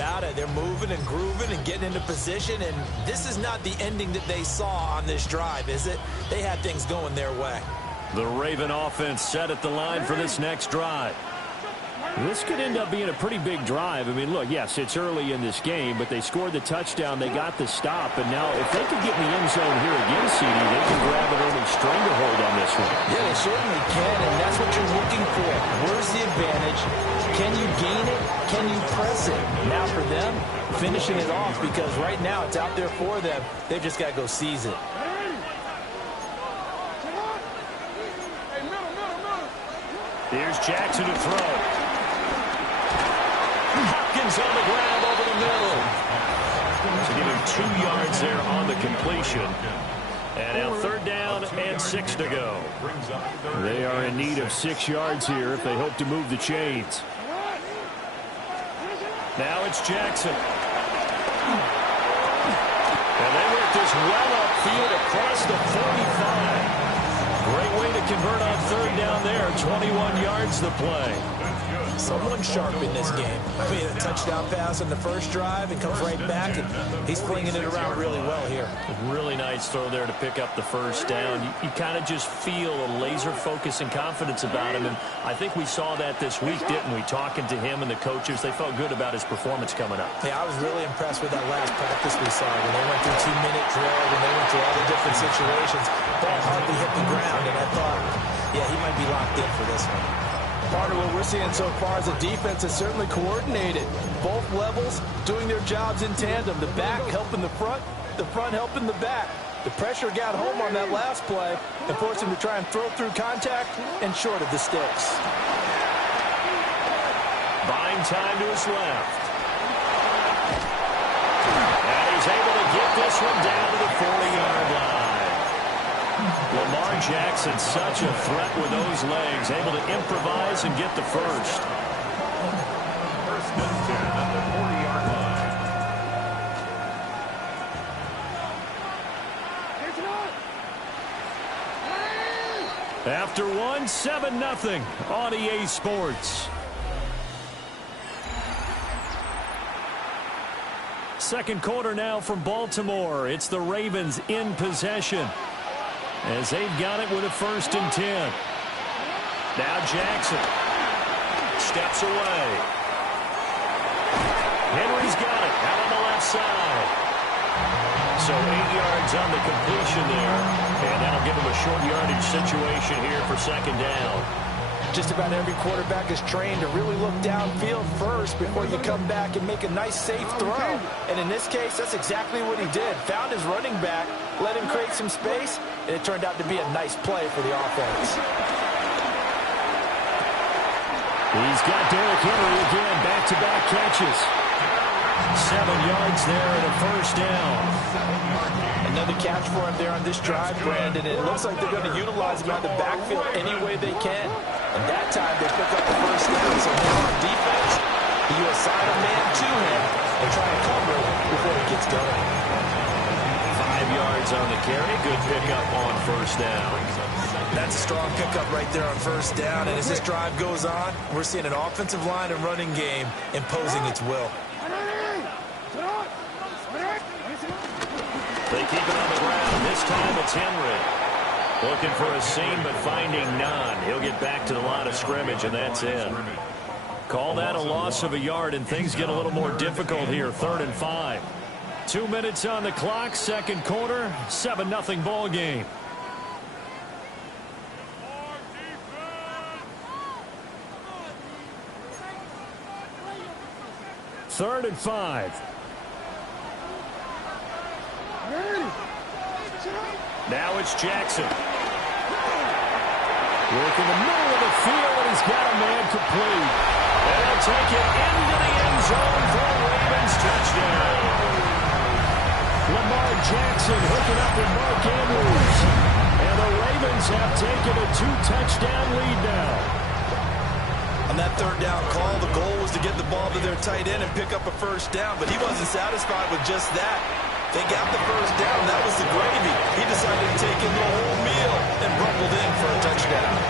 about it. They're moving and grooving and getting into position, and this is not the ending that they saw on this drive, is it? They had things going their way. The Raven offense set at the line for this next drive. This could end up being a pretty big drive. I mean, look, yes, it's early in this game, but they scored the touchdown. They got the stop. And now if they could get in the end zone here again, CD, they can grab an early stranglehold on this one. Yeah, they certainly can, and that's what you're looking for. Where's the advantage? Can you gain it? Can you press it? Now for them, finishing it off, because right now it's out there for them. They've just got to go seize it. Here's Jackson to throw. Hopkins on the ground over the middle. To give him 2 yards there on the completion. And now 3rd down and 6 to go. They are in need of 6 yards here if they hope to move the chains. Now it's Jackson. And they work this well upfield across the 45. Great way to convert on 3rd down there. 21 yards the play. Someone sharp in this game. I mean, a touchdown pass on the first drive and comes right back, and he's flinging it around really well here. Really nice throw there to pick up the 1st down. You kind of just feel a laser focus and confidence about him, and I think we saw that this week, didn't we? Talking to him and the coaches, they felt good about his performance coming up. Yeah, I was really impressed with that last practice we saw when they went through 2-minute drill, when they went through all the different situations. Ball hardly hit the ground, and I thought, yeah, he might be locked in for this one. Part of what we're seeing so far is the defense is certainly coordinated. Both levels doing their jobs in tandem. The back helping the front helping the back. The pressure got home on that last play and forced him to try and throw through contact and short of the sticks. Buying time to his left. And he's able to get this one down to the 40-yard line. Lamar Jackson, such a threat with those legs, able to improvise and get the first. First and 10 at the 40-yard line. After one, 7-0 on EA Sports. Second quarter now from Baltimore. It's the Ravens in possession, as they've got it with a 1st and 10. Now Jackson steps away. Henry's got it out on the left side. So 8 yards on the completion there, and that'll give him a short yardage situation here for 2nd down. Just about every quarterback is trained to really look downfield first before you come back and make a nice, safe throw. And in this case, that's exactly what he did. Found his running back, let him create some space, and it turned out to be a nice play for the offense. He's got Derrick Henry again, back-to-back catches. 7 yards there and a 1st down. Another catch for him there on this drive, Brandon. And it looks like they're going to utilize him out of the backfield any way they can. And that time they pick up the 1st down. So now on defense, you assign a man to him and try and cover it before he gets going. 5 yards on the carry. Good pickup on 1st down. That's a strong pickup right there on 1st down. And as this drive goes on, we're seeing an offensive line and running game imposing its will. They keep it on the ground. This time it's Henry. Looking for a seam, but finding none. He'll get back to the line of scrimmage, and that's it. Call that a loss of a yard, and things get a little more difficult here. 3rd and 5. 2 minutes on the clock, 2nd quarter, 7-0 ball game. Third and 5. Now it's Jackson. Working the middle of the field, and he's got a man complete. And he'll take it into the end zone for a Ravens touchdown. Lamar Jackson hooking up with Mark Andrews. And the Ravens have taken a 2-touchdown lead now. On that 3rd down call, the goal was to get the ball to their tight end and pick up a 1st down, but he wasn't satisfied with just that. They got the 1st down. That was the gravy. He decided to take in the whole meal and rumbled in for a touchdown.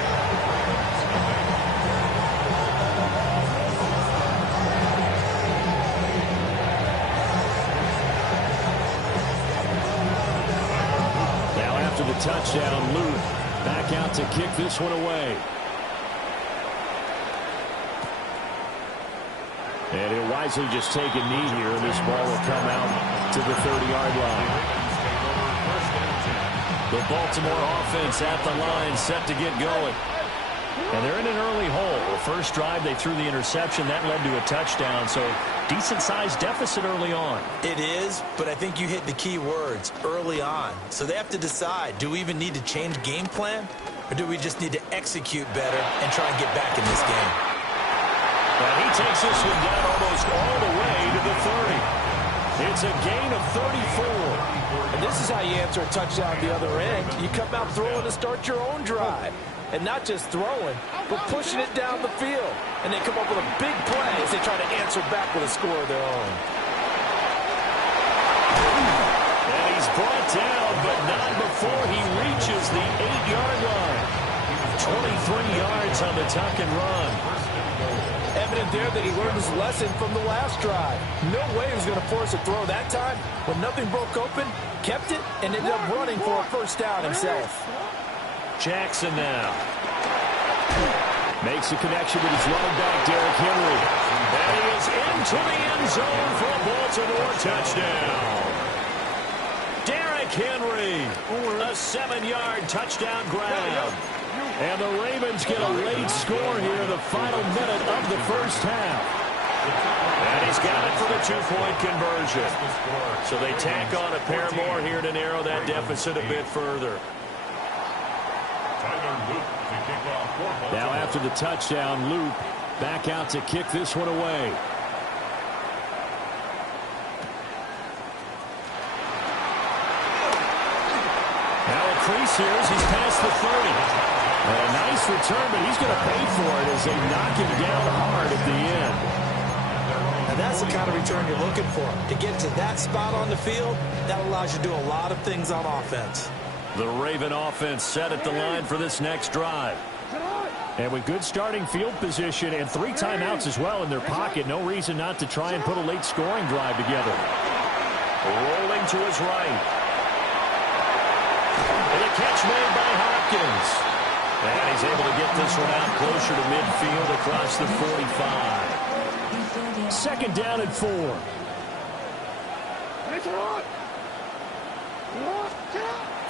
touchdown. Luke back out to kick this one away. And he'll wisely just take a knee here, and this ball will come out to the 30-yard line. The Baltimore offense at the line, set to get going. And they're in an early hole. The first drive, they threw the interception. That led to a touchdown, so decent-sized deficit early on. It is, but I think you hit the key words, early on. So they have to decide, do we even need to change game plan, or do we just need to execute better and try and get back in this game? And he takes this one down almost all the way to the 30. It's a gain of 34. And this is how you answer a touchdown the other end. You come out throwing to start your own drive. And not just throwing, but pushing it down the field. And they come up with a big play as they try to answer back with a score of their own. And he's brought down, but not before he reaches the 8-yard line. 23 yards on the tuck and run. Evident there that he learned his lesson from the last drive. No way he was going to force a throw that time. When nothing broke open, kept it, and ended up running for a first down himself. Jackson now makes a connection with his running back, Derrick Henry. And he is into the end zone for a Baltimore touchdown. Derrick Henry, a 7-yard touchdown grab. And the Ravens get a late score here in the final minute of the first half. And he's got it for the 2-point conversion. So they tack on a pair more here to narrow that deficit a bit further. Now after the touchdown, Luke back out to kick this one away. Now a crease here as he's past the 30. And a nice return, but he's going to pay for it as they knock him down hard at the end. And that's the kind of return you're looking for. To get to that spot on the field, that allows you to do a lot of things on offense. The Raven offense set at the line for this next drive. And with good starting field position and 3 timeouts as well in their pocket, no reason not to try and put a late scoring drive together. Rolling to his right. And a catch made by Hopkins. And he's able to get this one out closer to midfield across the 45. Second down and 4.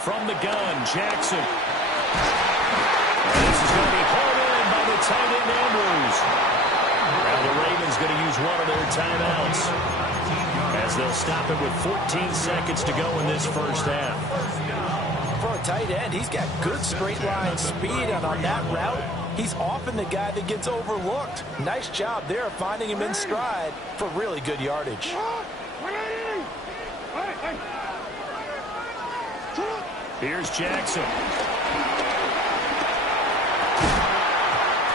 From the gun, Jackson. And this is going to be hauled in by the tight end, Andrews. Now the Ravens going to use one of their timeouts as they'll stop it with 14 seconds to go in this first half. For a tight end, he's got good straight line speed, and on that route, he's often the guy that gets overlooked. Nice job there finding him in stride for really good yardage. Here's Jackson.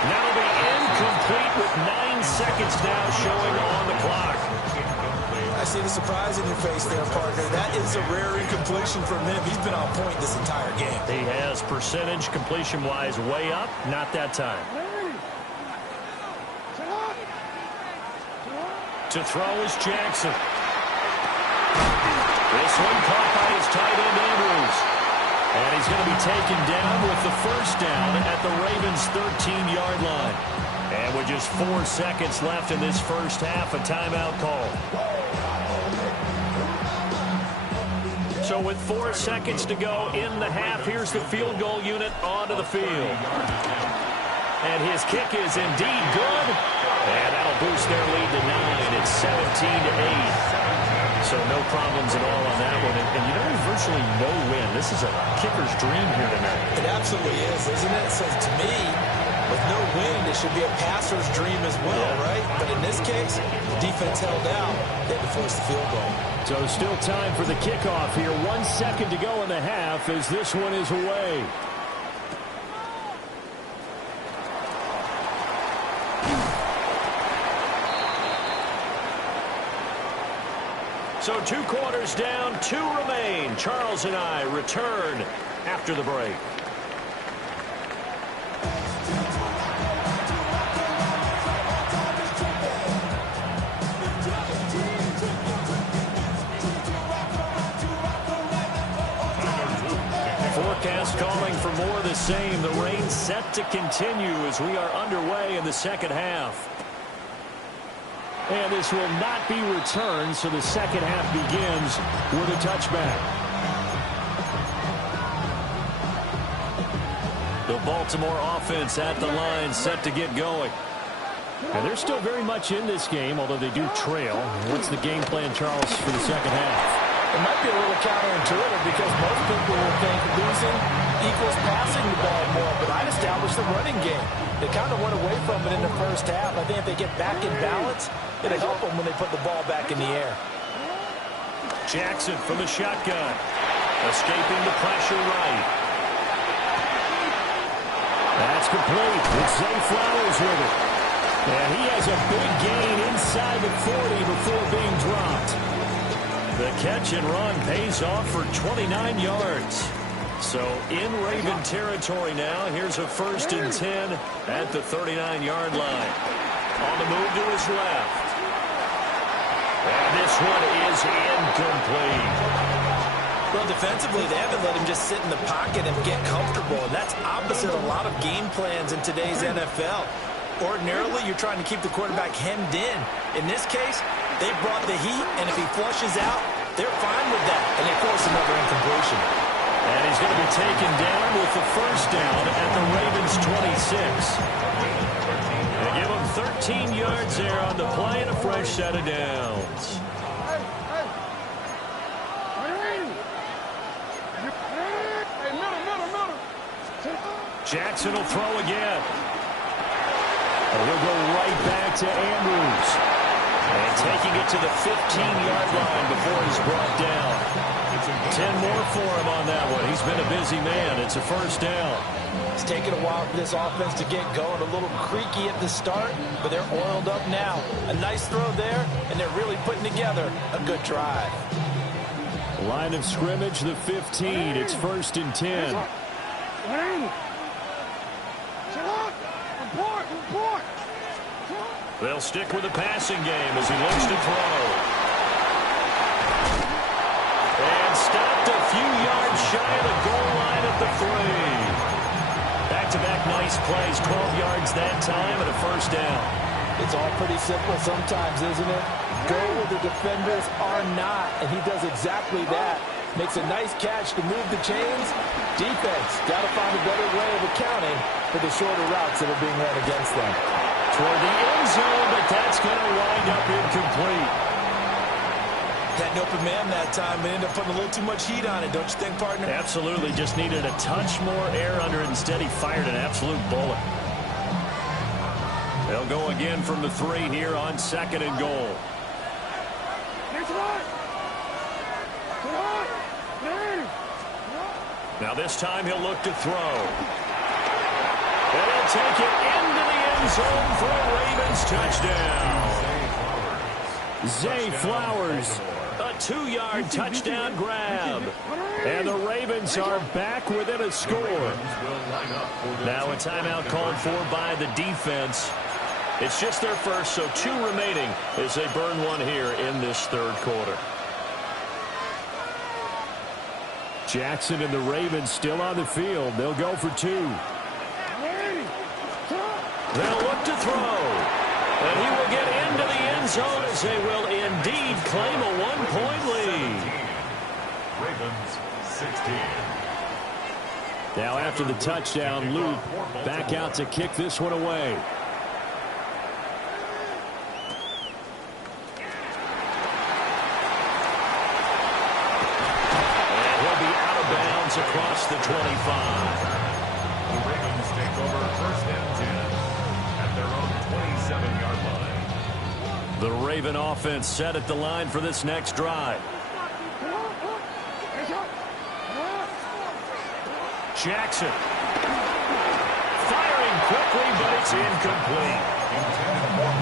That'll be incomplete with 9 seconds now showing on the clock. I see the surprise in your face there, partner. That is a rare incompletion from him. He's been on point this entire game. He has percentage completion-wise way up. Not that time. To throw is Jackson. This one caught by his tight end, Andrews. And he's going to be taken down with the first down at the Ravens' 13-yard line. And with just 4 seconds left in this first half, a timeout call. So with 4 seconds to go in the half, here's the field goal unit onto the field. And his kick is indeed good. And that'll boost their lead to 9. It's 17-8. So no problems at all on that one. And you know, there's virtually no win. This is a kicker's dream here tonight. It absolutely is, isn't it? So to me, with no win, it should be a passer's dream as well, right? But in this case, the defense held out. They had to force the field goal. So still time for the kickoff here. 1 second to go in the half as this one is away. So 2 quarters down, 2 remain. Charles and I return after the break. Just calling for more of the same. The rain set to continue as we are underway in the second half. And this will not be returned, so the second half begins with a touchback. The Baltimore offense at the line, set to get going. And they're still very much in this game, although they do trail. What's the game plan, Charles, for the second half? It might be a little counterintuitive because most people will think losing equals passing the ball more, but I'd establish the running game. They kind of went away from it in the first half. I think if they get back in balance, it'll help them when they put the ball back in the air. Jackson from the shotgun. Escaping the pressure right. That's complete. It's Zay Flowers with it. And he has a big gain inside the 40 before being dropped. The catch and run pays off for 29 yards. So in Raven territory now. Here's a 1st and 10 at the 39-yard line. On the move to his left. And this one is incomplete. Well, defensively, they haven't let him just sit in the pocket and get comfortable. And that's opposite a lot of game plans in today's NFL. Ordinarily, you're trying to keep the quarterback hemmed in. In this case, they brought the heat, and if he flushes out, they're fine with that. And they force another incompletion. And he's going to be taken down with the 1st down at the Ravens' 26. They give him 13 yards there on the play and a fresh set of downs. Jackson will throw again. And he'll go right back to Andrews. And taking it to the 15-yard line before he's brought down. 10 more for him on that one. He's been a busy man. It's a 1st down. It's taken a while for this offense to get going. A little creaky at the start, but they're oiled up now. A nice throw there, and they're really putting together a good drive. Line of scrimmage, the 15. It's 1st and 10. They'll stick with the passing game as he looks to throw. And stopped a few yards shy of the goal line at the 3. Back-to-back nice plays, 12 yards that time and a 1st down. It's all pretty simple sometimes, isn't it? Go where the defenders are not, and he does exactly that. Makes a nice catch to move the chains. Defense got to find a better way of accounting for the shorter routes that are being run against them. Toward the end zone, but that's going to wind up incomplete. Had an open man that time and ended up putting a little too much heat on it, don't you think, partner? Absolutely. Just needed a touch more air under it. Instead, he fired an absolute bullet. They'll go again from the 3 here on 2nd and goal. Now this time he'll look to throw. And he'll take it into the end zone for a Ravens touchdown. Zay Flowers. A 2-yard touchdown grab. And the Ravens are back within a score. Now a timeout called for by the defense. It's just their first, so 2 remaining as they burn one here in this 3rd quarter. Jackson and the Ravens still on the field. They'll go for 2. They'll look to throw. And he will get into the end zone as they will indeed claim a 1-point lead. Ravens 16. Now after the touchdown, Luke back out to kick this one away. Across the 25. The Ravens take over 1st and 10 at their own 27-yard line. The Raven offense set at the line for this next drive. Jackson. Firing quickly, but it's incomplete.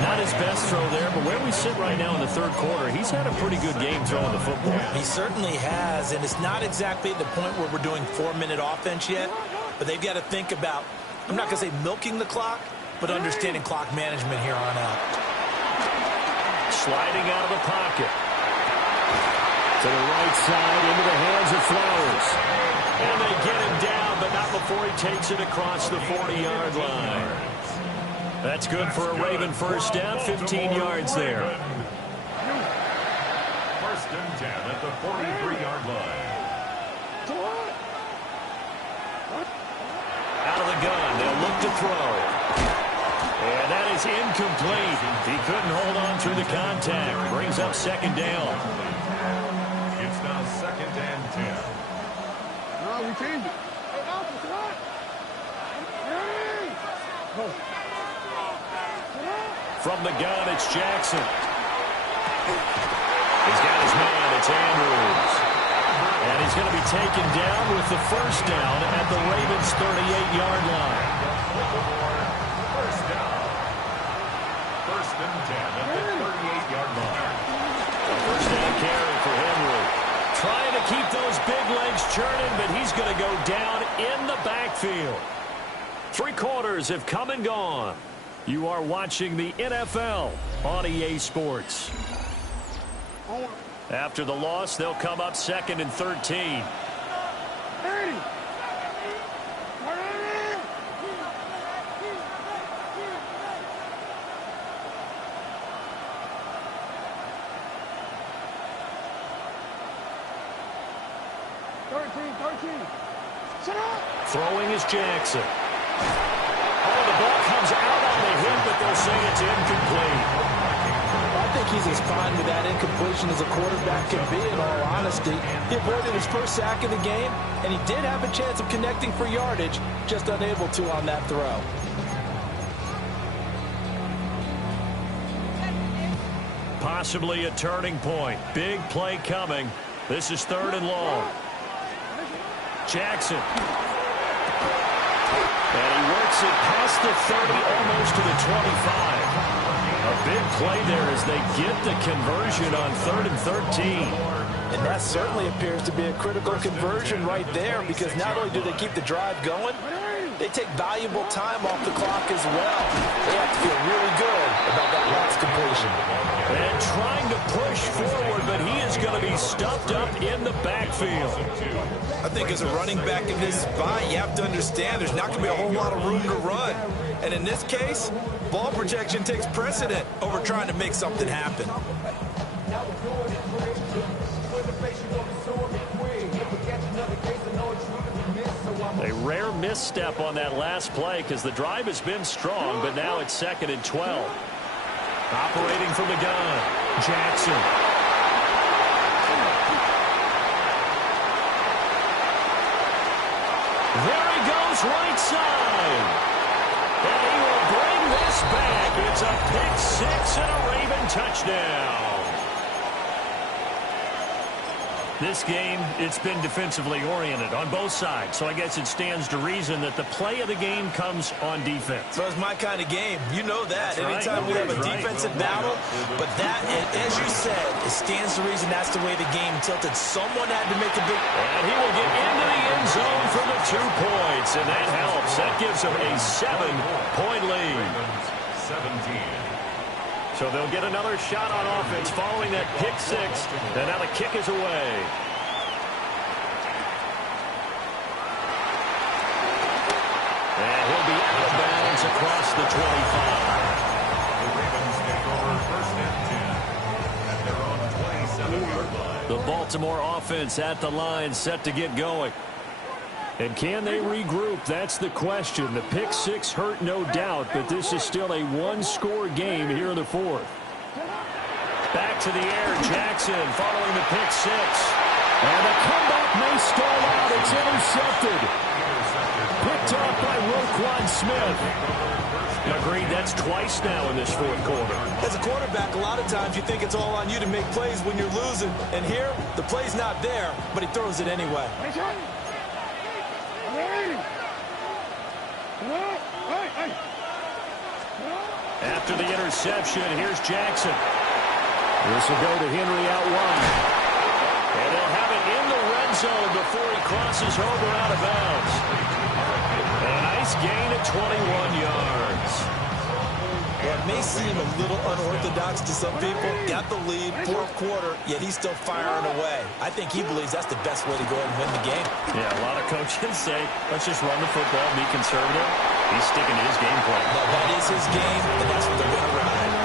Not his best throw there, but where we sit right now in the 3rd quarter, he's had a pretty good game throwing the football. He certainly has, and it's not exactly at the point where we're doing 4-minute offense yet, but they've got to think about, I'm not going to say milking the clock, but understanding clock management here on out. Sliding out of the pocket. To the right side, into the hands of Flowers. And they get him down before he takes it across the 40-yard line. That's good for a Raven first down, 15 yards there. First and 10 at the 43-yard line. Out of the gun, they'll look to throw. And that is incomplete. He couldn't hold on through the contact. Brings up second down. It's now second and 10. No, we changed it. From the gun, it's Jackson. He's got his man. It's Andrews. And he's going to be taken down with the first down at the Ravens' 38-yard line. First down. First and 10 at the 38-yard line. First down carry for Henry. Trying to keep those big legs churning, but he's going to go down in the backfield. 3 quarters have come and gone. You are watching the NFL on EA Sports. After the loss, they'll come up second and 13. Throwing is Jackson. Oh, the ball comes out on the hit, but they'll say it's incomplete. I think he's as fine with that incompletion as a quarterback can be, in all honesty. He avoided his first sack of the game, and he did have a chance of connecting for yardage, just unable to on that throw. Possibly a turning point. Big play coming. This is third and long. Jackson. And he works it past the 30, almost to the 25. A big play there as they get the conversion on 3rd and 13. And that certainly appears to be a critical conversion right there, because not only do they keep the drive going, they take valuable time off the clock as well. They have to feel really good about that last completion. And trying to push forward, but he is going to be stuffed up in the backfield. I think as a running back in this spot, you have to understand there's not going to be a whole lot of room to run. And in this case, ball protection takes precedent over trying to make something happen. A rare misstep on that last play because the drive has been strong, but now it's 2nd and 12. Operating from the gun, Jackson. There he goes, right side. And he will bring this back. It's a pick six and a Raven touchdown. This game, it's been defensively oriented on both sides, so I guess it stands to reason that the play of the game comes on defense. So it's my kind of game. You know that. That's Anytime right. we have a Right. defensive battle, but that, as you said, it stands to reason that's the way the game tilted. Someone had to make a big... And he will get into the end zone for the 2 points, and that helps. That gives him a 7-point lead. 17. So they'll get another shot on offense following that pick six, and now the kick is away. And he'll be out of bounds across the 25. The Ravens take over first and 10 at their own 27-yard line. The Baltimore offense at the line, set to get going. And can they regroup? That's the question. The pick six hurt, no doubt, but this is still a one-score game here in the 4th. Back to the air, Jackson following the pick six. And the comeback may stall out. It's intercepted. Picked up by Roquan Smith. Agreed, that's twice now in this 4th quarter. As a quarterback, a lot of times you think it's all on you to make plays when you're losing. And here, the play's not there, but he throws it anyway. After the interception, here's Jackson. This will go to Henry out wide. And they'll have it in the red zone before he crosses over out of bounds. And a nice gain at 21 yards. Well, it may seem a little unorthodox to some people. Got the lead, fourth quarter, yet he's still firing away. I think he believes that's the best way to go ahead and win the game. Yeah, a lot of coaches say, let's just run the football, be conservative. He's sticking to his game plan. No, that is his game, and that's what they're going to ride.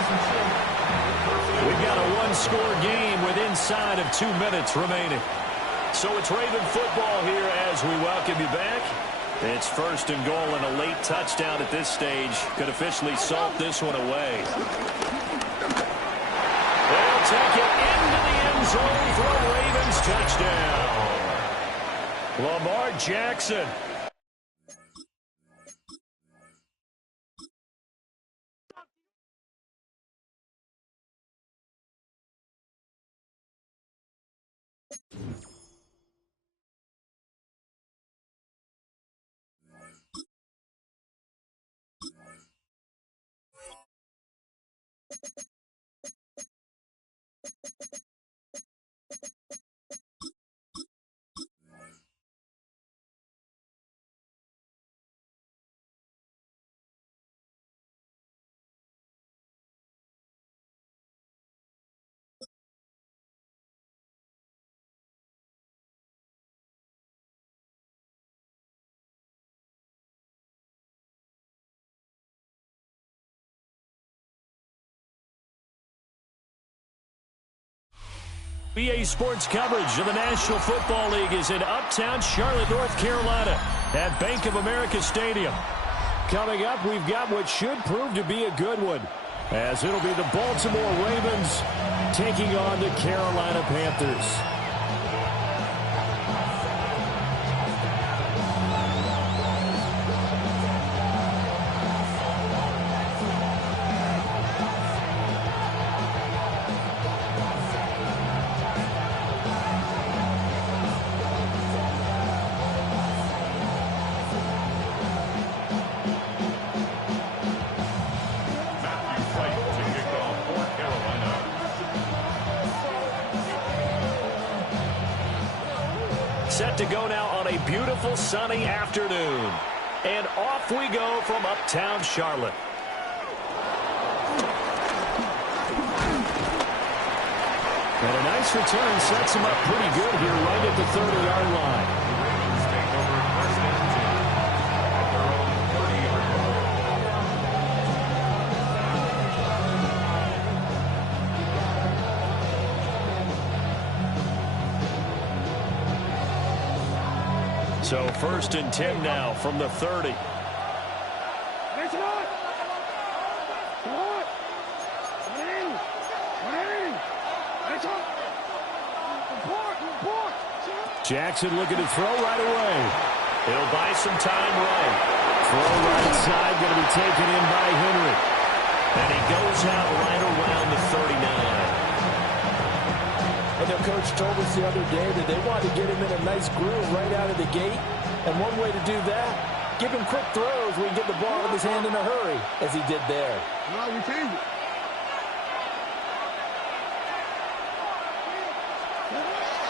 We've got a one-score game with inside of 2 minutes remaining. So it's Raven football here as we welcome you back. It's first and goal, and a late touchdown at this stage could officially salt this one away. They'll take it into the end zone for a Ravens touchdown. Lamar Jackson. BA Sports coverage of the National Football League is in uptown Charlotte, North Carolina at Bank of America Stadium. Coming up, we've got what should prove to be a good one, as it'll be the Baltimore Ravens taking on the Carolina Panthers. Set to go now on a beautiful sunny afternoon. And off we go from uptown Charlotte. And a nice return sets him up pretty good here right at the 30-yard line. So first and 10 now from the 30. Jackson looking to throw right away. He'll buy some time right. Throw right side, going to be taken in by Henry. And he goes out right around the 39. And their coach told us the other day that they wanted to get him in a nice groove right out of the gate. And one way to do that, give him quick throws where he can get the ball in his hand in a hurry, as he did there. No, we changed it.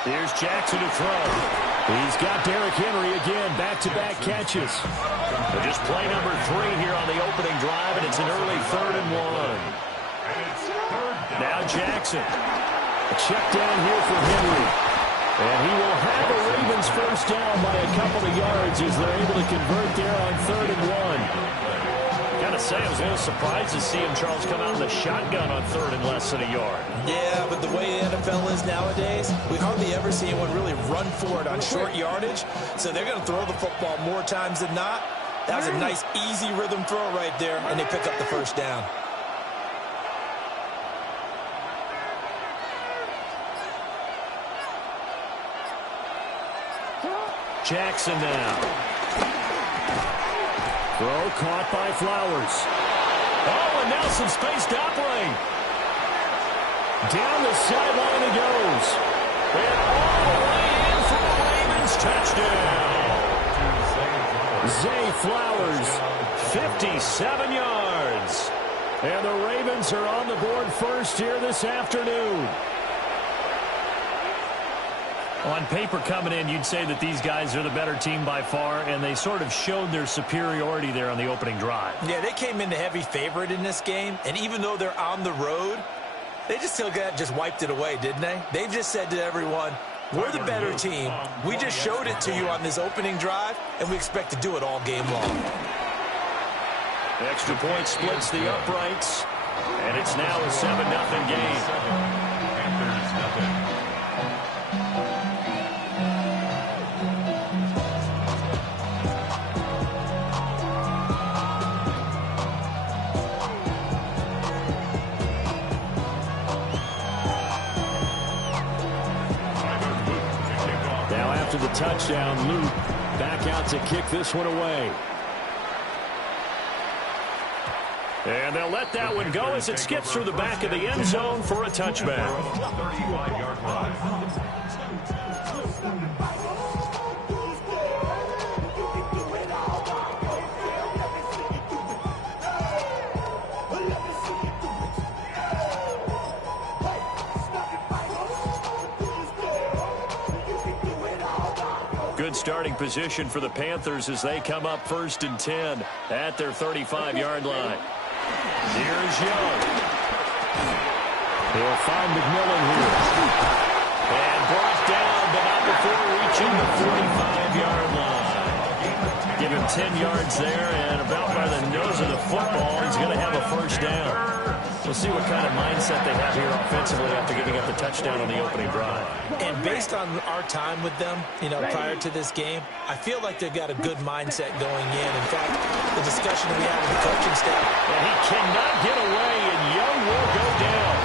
Here's Jackson to throw. He's got Derrick Henry again, back-to-back catches. They're just play number 3 here on the opening drive, and it's an early 3rd and 1. Now Jackson. A check down here for Henry. And he will have a Ravens first down by a couple of yards as they're able to convert there on 3rd and 1. Gotta say, I was a little surprised to see him, Charles, come out in the shotgun on 3rd and less than a yard. Yeah, but the way the NFL is nowadays, we hardly ever see anyone really run for it on short yardage. So they're going to throw the football more times than not. That was a nice, easy rhythm throw right there, and they pick up the first down. Jackson now. Throw caught by Flowers. Oh, and now some space to operate. Down the sideline he goes. And all the way in for a Ravens touchdown. Zay Flowers, 57 yards. And the Ravens are on the board first here this afternoon. On paper coming in, you'd say that these guys are the better team by far, and they sort of showed their superiority there on the opening drive. Yeah, they came in the heavy favorite in this game, and even though they're on the road, they just wiped it away, didn't they? They've just said to everyone, we're the better team. We just showed it to you on this opening drive, and we expect to do it all game long. Extra point splits the uprights, and it's now a 7-0 game. Panthers nothing. Now after the touchdown, Luke back out to kick this one away. And they'll let that one go as it skips through the back of the end zone for a touchback. 35-yard line. Good starting position for the Panthers as they come up 1st and 10 at their 35-yard line. Here's Young. He'll find McMillan here. And brought down, but not before reaching the 45-yard line. Give him 10 yards there, and about by the nose of the football, he's going to have a first down. We'll see what kind of mindset they have here offensively after giving up the touchdown on the opening drive. And based on our time with them, prior to this game, I feel like they've got a good mindset going in. In fact, the discussion we had with the coaching staff. And he cannot get away, and Young will go down.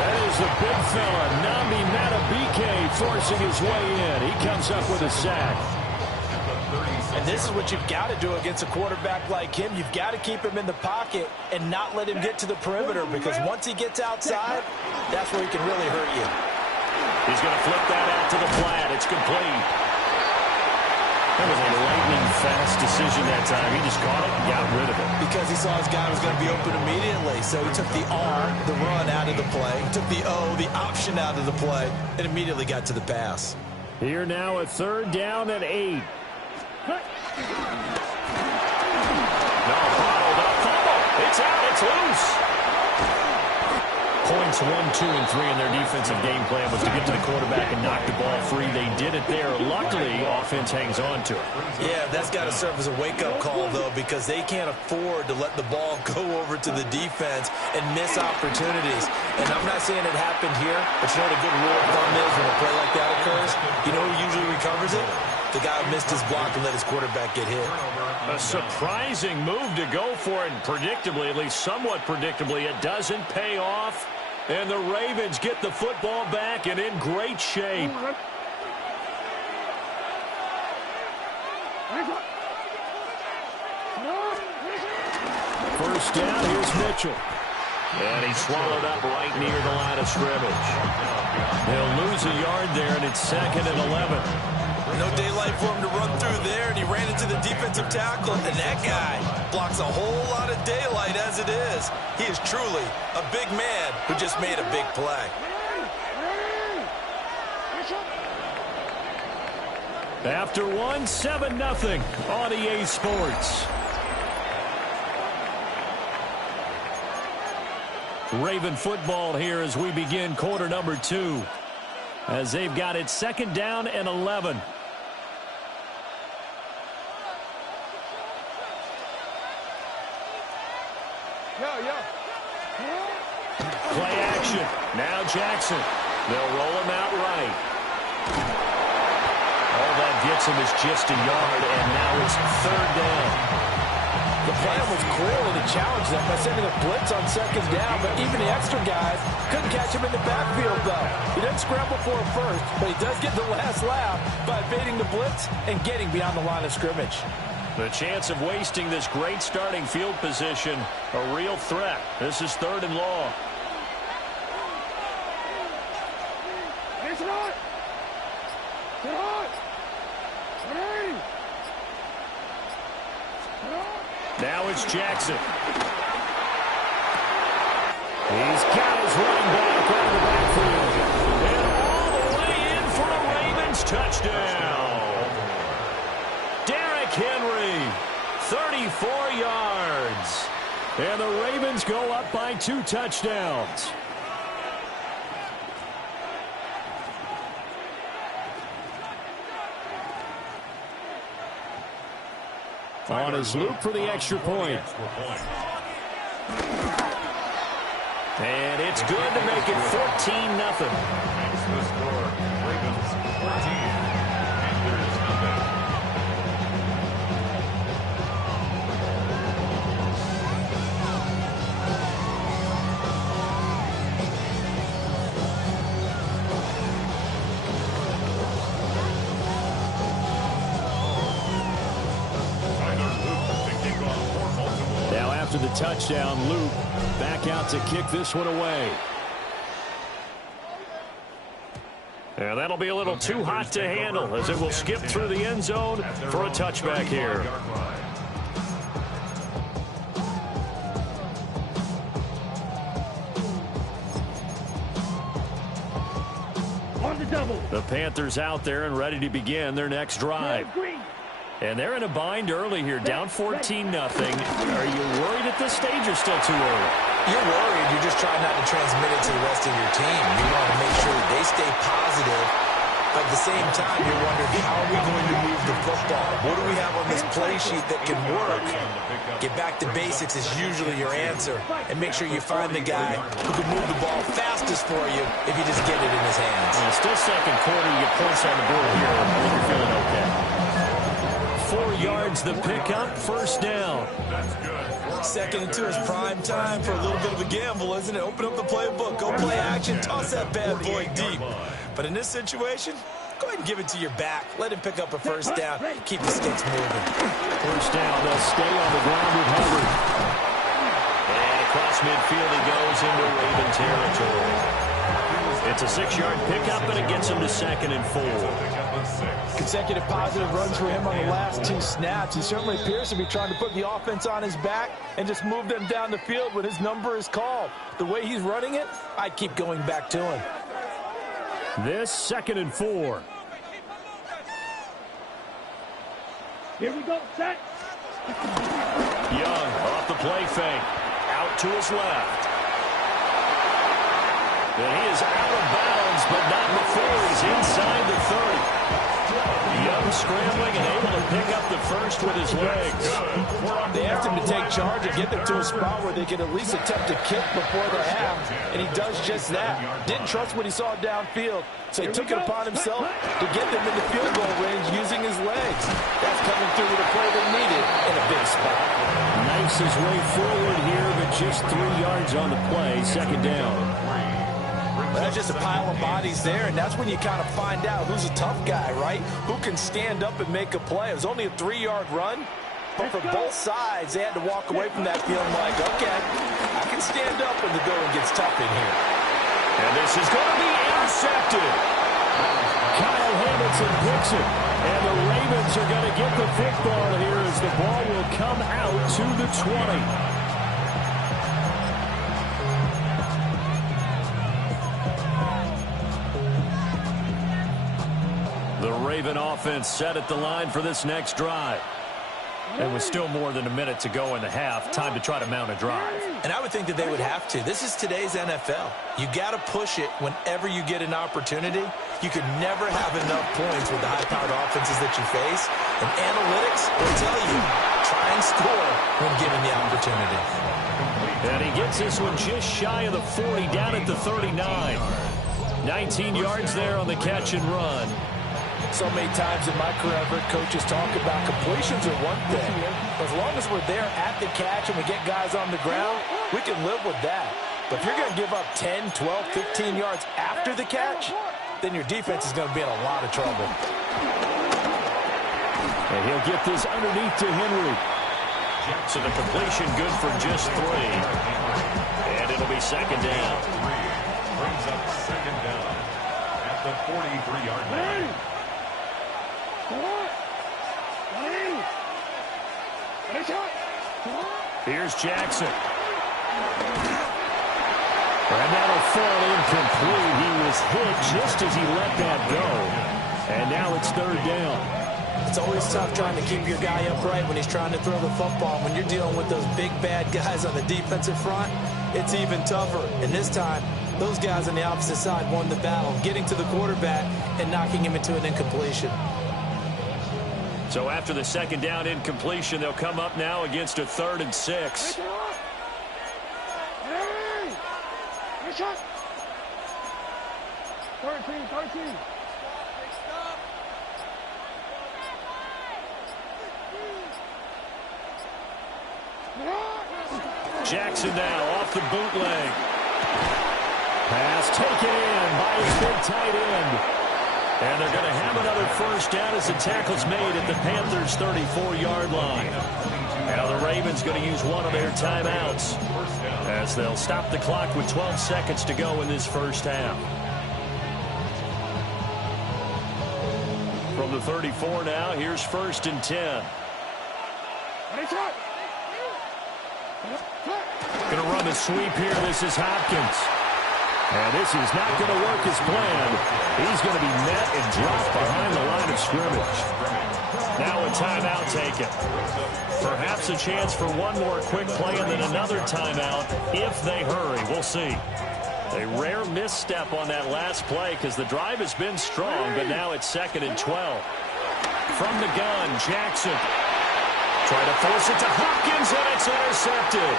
That is the big fella, Nami Matabike, forcing his way in. He comes up with a sack. And this is what you've got to do against a quarterback like him. You've got to keep him in the pocket and not let him get to the perimeter, because once he gets outside, that's where he can really hurt you. He's going to flip that out to the flat. It's complete. That was a lightning-fast decision that time. He just caught it and got rid of it. Because he saw his guy was going to be open immediately. So he took the R, the run, out of the play. He took the O, the option, out of the play, and immediately got to the pass. Here now at 3rd down and 8. No, bottled up fumble. It's out. It's loose. Points 1, 2, and 3 in their defensive game plan was to get to the quarterback and knock the ball free. They did it there. Luckily, offense hangs on to it. Yeah, that's got to serve as a wake-up call, though, because they can't afford to let the ball go over to the defense and miss opportunities. And I'm not saying it happened here, but you know what a good rule of thumb is when a play like that occurs? You know who usually recovers it? The guy who missed his block and let his quarterback get hit. A surprising move to go for it, and predictably, at least somewhat predictably, it doesn't pay off. And the Ravens get the football back and in great shape. First down, here's Mitchell. And he's swallowed up right near the line of scrimmage. They'll lose a yard there, and it's 2nd and 11. No daylight for him to run through there, and he ran into the defensive tackle, and that guy blocks a whole lot of daylight as it is. He is truly a big man who just made a big play. After 1, 7-0 on EA Sports. Raven football here as we begin quarter number 2. As they've got it 2nd down and 11. Play action. Now Jackson. They'll roll him out right. All that gets him is just a yard, and now it's 3rd down. The plan was clearly to challenge them by sending a blitz on 2nd down, but even the extra guys couldn't catch him in the backfield, though. He doesn't scramble for it first, but he does get the last laugh by evading the blitz and getting beyond the line of scrimmage. The chance of wasting this great starting field position, a real threat. This is 3rd and long. Now it's Jackson. He's got his running back out of the backfield. And all the way in for a 34 yards. And the Ravens go up by 2 touchdowns. On his loop for the extra point. And it's good to make it 14-0. Makes the score. Ravens 14. Panthers nothing. Now after the touchdown, Luke back out to kick this one away. And that'll be a little too hot to handle as it will skip through the end zone for a touchback here. The Panthers out there and ready to begin their next drive. And they're in a bind early here, down 14-0. Are you worried at this stage or still too early? You're worried. You're just trying not to transmit it to the rest of your team. You want to make sure that they stay positive. But at the same time, you're wondering, how are we going to move the football? What do we have on this play sheet that can work? Get back to basics is usually your answer. And make sure you find the guy who can move the ball fastest for you if you just get it in his hands. And it's still second quarter. You get points on the board here. I think you're feeling okay. 4 yards the pickup, first down. That's good. Second and 2 is prime time for a little bit of a gamble, isn't it? Open up the playbook, go play action, toss that bad boy deep. But in this situation, go ahead and give it to your back. Let him pick up a first down. Keep the sticks moving. First down, they'll stay on the ground with Hubbard. And across midfield he goes into Raven territory. It's a 6-yard pickup, and it gets him to 2nd and 4. Consecutive positive runs for him on the last 2 snaps. He certainly appears to be trying to put the offense on his back and just move them down the field when his number is called. The way he's running it, I keep going back to him. This 2nd and 4. Here we go, set. Young off the play fake. Out to his left. And he is out of bounds, but not before he's inside the 30. Young scrambling and able to pick up the first with his legs. They asked him to take charge and get them to a spot where they could at least attempt to kick before the half, and he does just that. Didn't trust what he saw downfield, so he took it upon himself to get them into field goal range using his legs. That's coming through with a play they needed in a big spot. Knifes his way forward here, but just 3 yards on the play, 2nd down. That's just a pile of bodies there, and that's when you kind of find out who's a tough guy, right? Who can stand up and make a play. It was only a 3-yard run, but for both sides, they had to walk away from that feeling like, okay, I can stand up when the going gets tough in here. And this is going to be intercepted. Kyle Hamilton picks it, and the Ravens are going to get the football here as the ball will come out to the 20. The Raven offense set at the line for this next drive. And with still more than a minute to go in the half, time to try to mount a drive. And I would think that they would have to. This is today's NFL. You got to push it whenever you get an opportunity. You can never have enough points with the high-powered offenses that you face. And analytics will tell you, try and score when given the opportunity. And he gets this one just shy of the 40, down at the 39. 19 yards there on the catch and run. So many times in my career, I've heard coaches talk about completions are one thing. But as long as we're there at the catch and we get guys on the ground, we can live with that. But if you're going to give up 10, 12, 15 yards after the catch, then your defense is going to be in a lot of trouble. And he'll get this underneath to Henry. So the completion good for just 3. And it'll be 2nd down. Brings up 2nd down at the 43-yard line. Here's Jackson. And that'll fall incomplete. He was hit just as he let that go. And now it's 3rd down. It's always tough trying to keep your guy upright when he's trying to throw the football. When you're dealing with those big, bad guys on the defensive front, it's even tougher. And this time, those guys on the opposite side won the battle, getting to the quarterback and knocking him into an incompletion. So after the second down incompletion, they'll come up now against a 3rd and 6. Hey! Good shot! 13. Jackson now off the bootleg. Pass taken in by his big tight end. And they're going to have another first down as the tackle's made at the Panthers' 34-yard line. Now the Ravens going to use one of their timeouts as they'll stop the clock with 12 seconds to go in this first half. From the 34 now, here's 1st and 10. Going to run the sweep here. This is Hopkins. And this is not going to work as planned. He's going to be met and dropped behind the line of scrimmage. Now a timeout taken. Perhaps a chance for one more quick play and then another timeout if they hurry. We'll see. A rare misstep on that last play because the drive has been strong, but now it's 2nd and 12. From the gun, Jackson. Try to force it to Hopkins, and it's intercepted.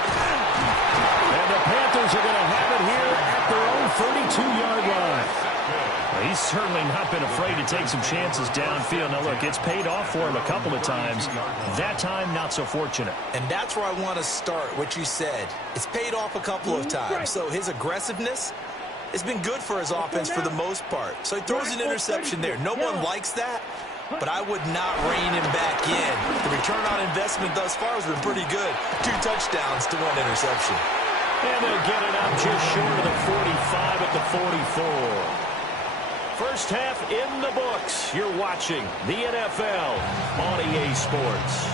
And the Panthers are going to have it here at their own 32-yard line. Well, he's certainly not been afraid to take some chances downfield. Now, look, it's paid off for him a couple of times. That time, not so fortunate. And that's where I want to start, what you said. It's paid off a couple of times. So his aggressiveness has been good for his offense for the most part. So he throws an interception there. No one likes that, but I would not rein him back in. The return on investment thus far has been pretty good. 2 touchdowns to 1 interception. And they'll get it up just short of the 45 at the 44. First half in the books. You're watching the NFL on EA Sports.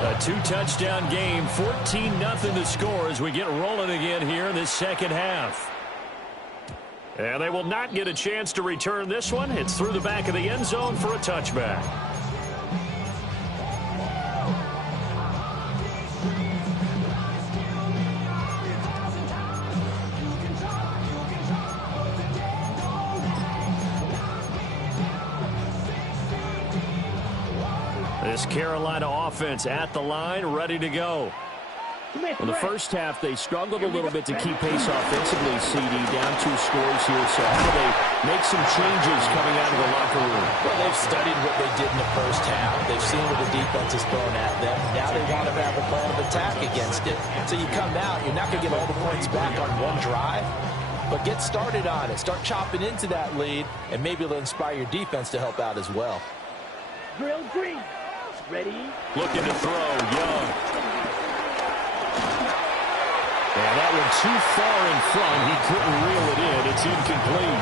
A 2-touchdown game, 14-0 to score as we get rolling again here in this second half. And they will not get a chance to return this one. It's through the back of the end zone for a touchback. This Carolina offense at the line, ready to go. In the first half, they struggled a little bit to keep pace offensively, CD, down 2 scores here. So how do they make some changes coming out of the locker room? Well, they've studied what they did in the first half. They've seen what the defense has thrown at them. Now they want to have a plan of attack against it. So you come out, you're not going to get all the points back on one drive, but get started on it. Start chopping into that lead, and maybe it'll inspire your defense to help out as well. Drill green. Ready? Looking to throw, Young. And that one too far in front. He couldn't reel it in. It's incomplete.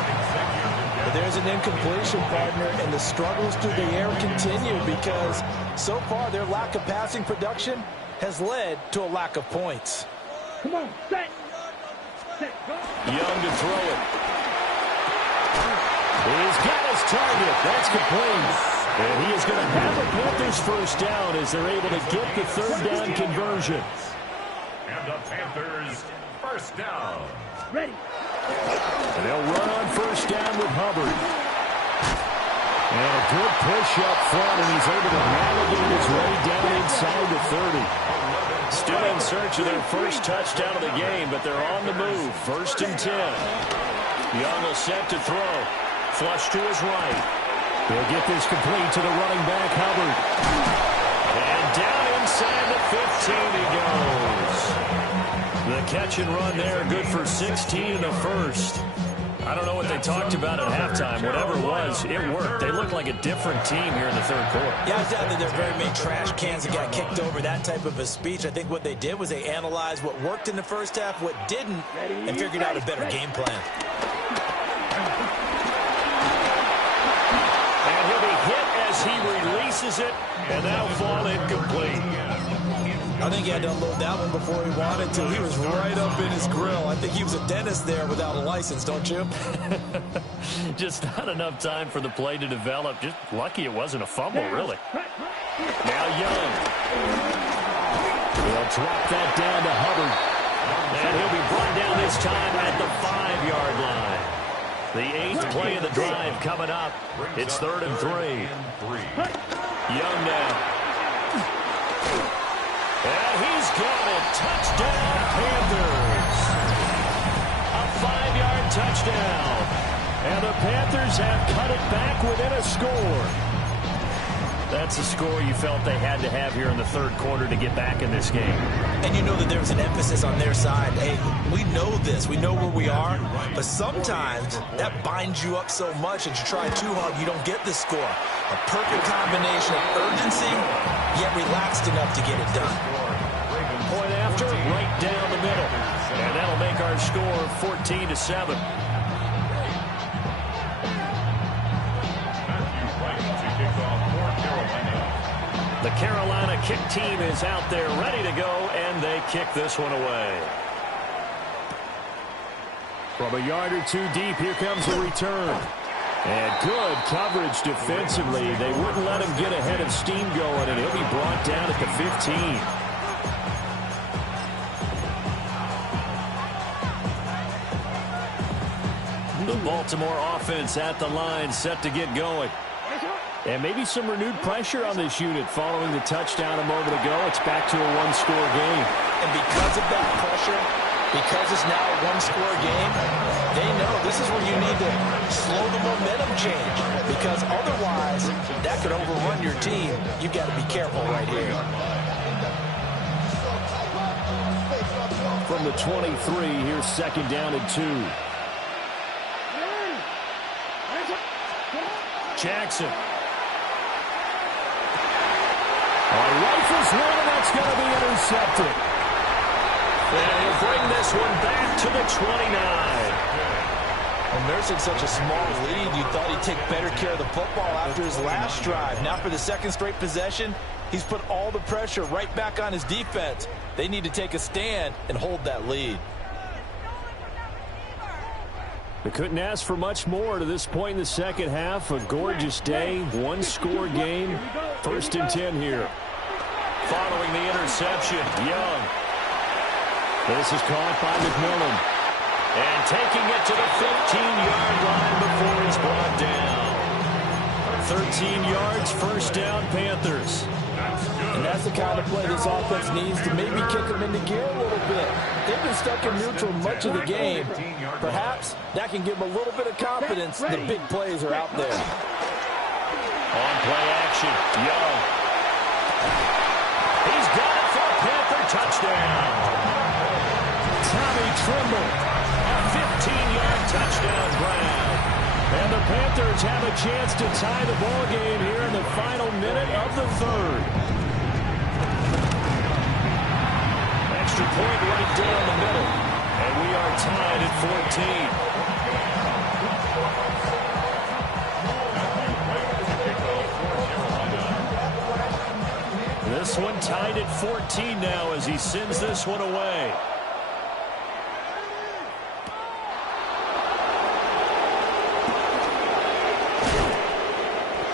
But there's an incompletion, partner, and the struggles through the air continue because so far their lack of passing production has led to a lack of points. Come on, set. Set, go. Young to throw it. He's got his target. That's complete. And he is going to have the Panthers first down as they're able to get the 3rd down conversion. And the Panthers first down. Ready. And they'll run on first down with Hubbard. And a good push up front, and he's able to navigate his way down inside the 30. Still in search of their first touchdown of the game, but they're on the move. 1st and 10. Young will set to throw. Flush to his right. He'll get this complete to the running back, Hubbard. And down inside the 15 he goes. The catch and run there, good for 16 and a first. I don't know what they talked about at halftime. Whatever it was, it worked. They look like a different team here in the 3rd quarter. Yeah, I doubt that there are very many trash cans that got kicked over, that type of a speech. I think what they did was they analyzed what worked in the first half, what didn't, and figured out a better game plan. he'll be hit as he releases it, and that'll fall incomplete. I think he had to unload that one before he wanted to. He was right up in his grill. I think he was a dentist there without a license, don't you? Just not enough time for the play to develop. Just lucky it wasn't a fumble, really. Now Young. He'll drop that down to Hubbard. And he'll be brought down this time at the 5-yard line. The 8th play of the drive coming up. It's 3rd and 3. Young now. And he's got it. Touchdown, Panthers. A 5-yard touchdown. And the Panthers have cut it back within a score. That's a score you felt they had to have here in the 3rd quarter to get back in this game. And you know that there was an emphasis on their side. Hey, we know this. We know where we are. But sometimes that binds you up so much that you try too hard, you don't get the score. A perfect combination of urgency, yet relaxed enough to get it done. Point after, right down the middle. And that'll make our score 14-7. The Carolina kick team is out there ready to go, and they kick this one away. From a yard or two deep, here comes the return. And good coverage defensively. They wouldn't let him get ahead of steam going, and he'll be brought down at the 15. The Baltimore offense at the line, set to get going. And maybe some renewed pressure on this unit following the touchdown a moment ago. It's back to a one-score game. And because of that pressure, because it's now a one-score game, they know this is where you need to slow the momentum change. Because otherwise, that could overrun your team. You've got to be careful right here. From the 23, here's 2nd down and 2. Jackson. Rifles one, and that's going to be intercepted. And he'll bring this one back to the 29. Well, nursing such a small lead, you thought he'd take better care of the football after his last drive. Now for the 2nd straight possession, he's put all the pressure right back on his defense. They need to take a stand and hold that lead. They couldn't ask for much more to this point in the second half. A gorgeous day, one-score game. 1st and 10 here. Following the interception, Young. This is caught by McMillan. And taking it to the 15-yard line before he's brought down. 13 yards, 1st down, Panthers. And that's the kind of play this offense needs to maybe kick them into gear a little bit. They've been stuck in neutral much of the game. Perhaps that can give them a little bit of confidence. The big plays are out there. On play action, Young. He's got it for a Panther touchdown. Tommy Tremble, a 15-yard touchdown grab. And the Panthers have a chance to tie the ball game here in the final minute of the 3rd. Extra point right down the middle. And we are tied at 14. This one tied at 14 now as he sends this one away.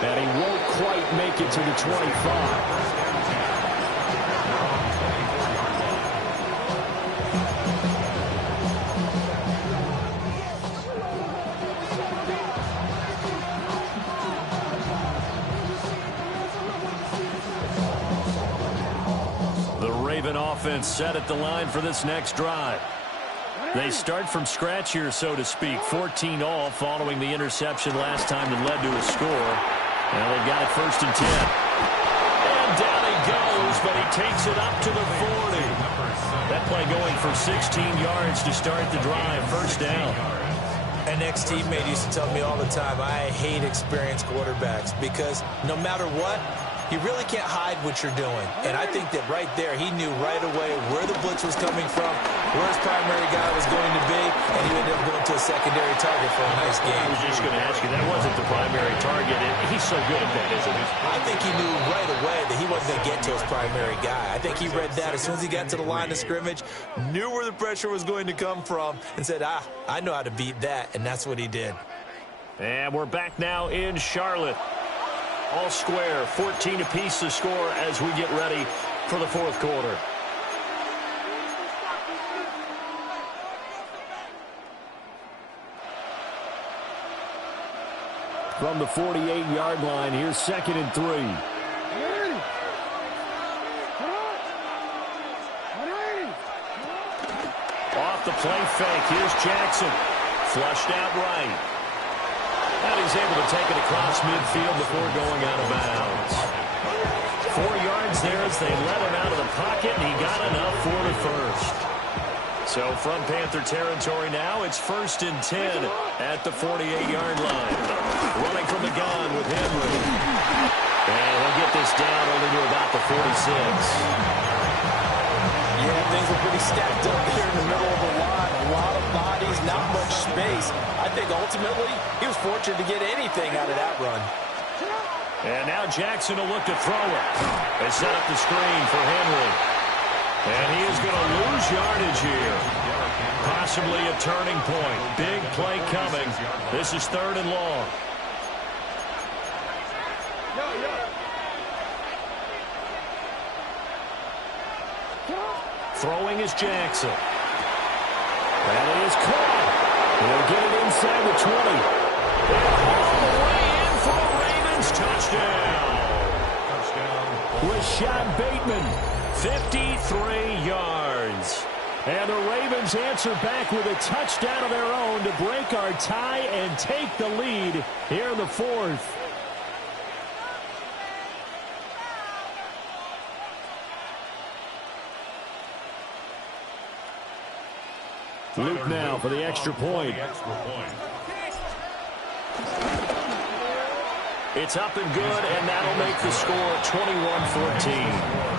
And he won't quite make it to the 25. Offense set at the line for this next drive. They start from scratch here, so to speak. 14-all following the interception last time that led to a score. Now they've got it 1st and 10. And down he goes, but he takes it up to the 40. That play going for 16 yards to start the drive. 1st down. An ex-teammate used to tell me all the time, I hate experienced quarterbacks because no matter what, you really can't hide what you're doing. And I think that right there, he knew right away where the blitz was coming from, where his primary guy was going to be, and he ended up going to to a secondary target for a nice game. I was just going to ask you, that wasn't the primary target. He's so good at that, isn't he? I think he knew right away that he wasn't going to get to his primary guy. I think he read that as soon as he got to the line of scrimmage, knew where the pressure was going to come from, and said, I know how to beat that, and that's what he did. And we're back now in Charlotte. All square, 14 apiece to score as we get ready for the fourth quarter. From the 48-yard line, here's 2nd and 3. Off the play fake, here's Jackson. Flushed out right. And he's able to take it across midfield before going out of bounds. 4 yards there as they let him out of the pocket, and he got enough for the first. So from Panther territory now, it's 1st and 10 at the 48-yard line. Running from the gun with Henry. And he'll get this down only to about the 46. Yeah, things were pretty stacked up here in the middle of the line. A lot of bodies, not much space. I think ultimately he was fortunate to get anything out of that run. And now Jackson will look to throw it. They set up the screen for Henry. And he is going to lose yardage here. Possibly a turning point. Big play coming. This is 3rd and long. Throwing is Jackson. And it is caught. He'll get it inside the 20. And all the way in for the Ravens. Touchdown. Rashad Bateman. 53 yards. And the Ravens answer back with a touchdown of their own to break our tie and take the lead here in the 4th. Luke now for the extra point. It's up and good, and that'll make the score 21-14.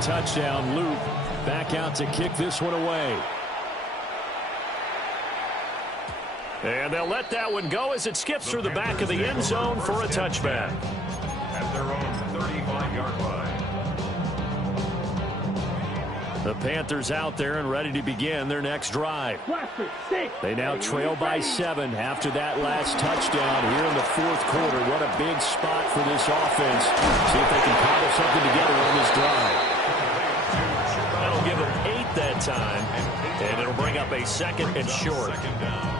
Touchdown, Luke back out to kick this one away. And they'll let that one go as it skips through the back of the end zone for a touchback. At their own 35-yard line. The Panthers out there and ready to begin their next drive. They now trail by 7 after that last touchdown here in the 4th quarter. What a big spot for this offense. See if they can cobble something together on this drive. That'll give them 8 that time, and it'll bring up a 2nd and short.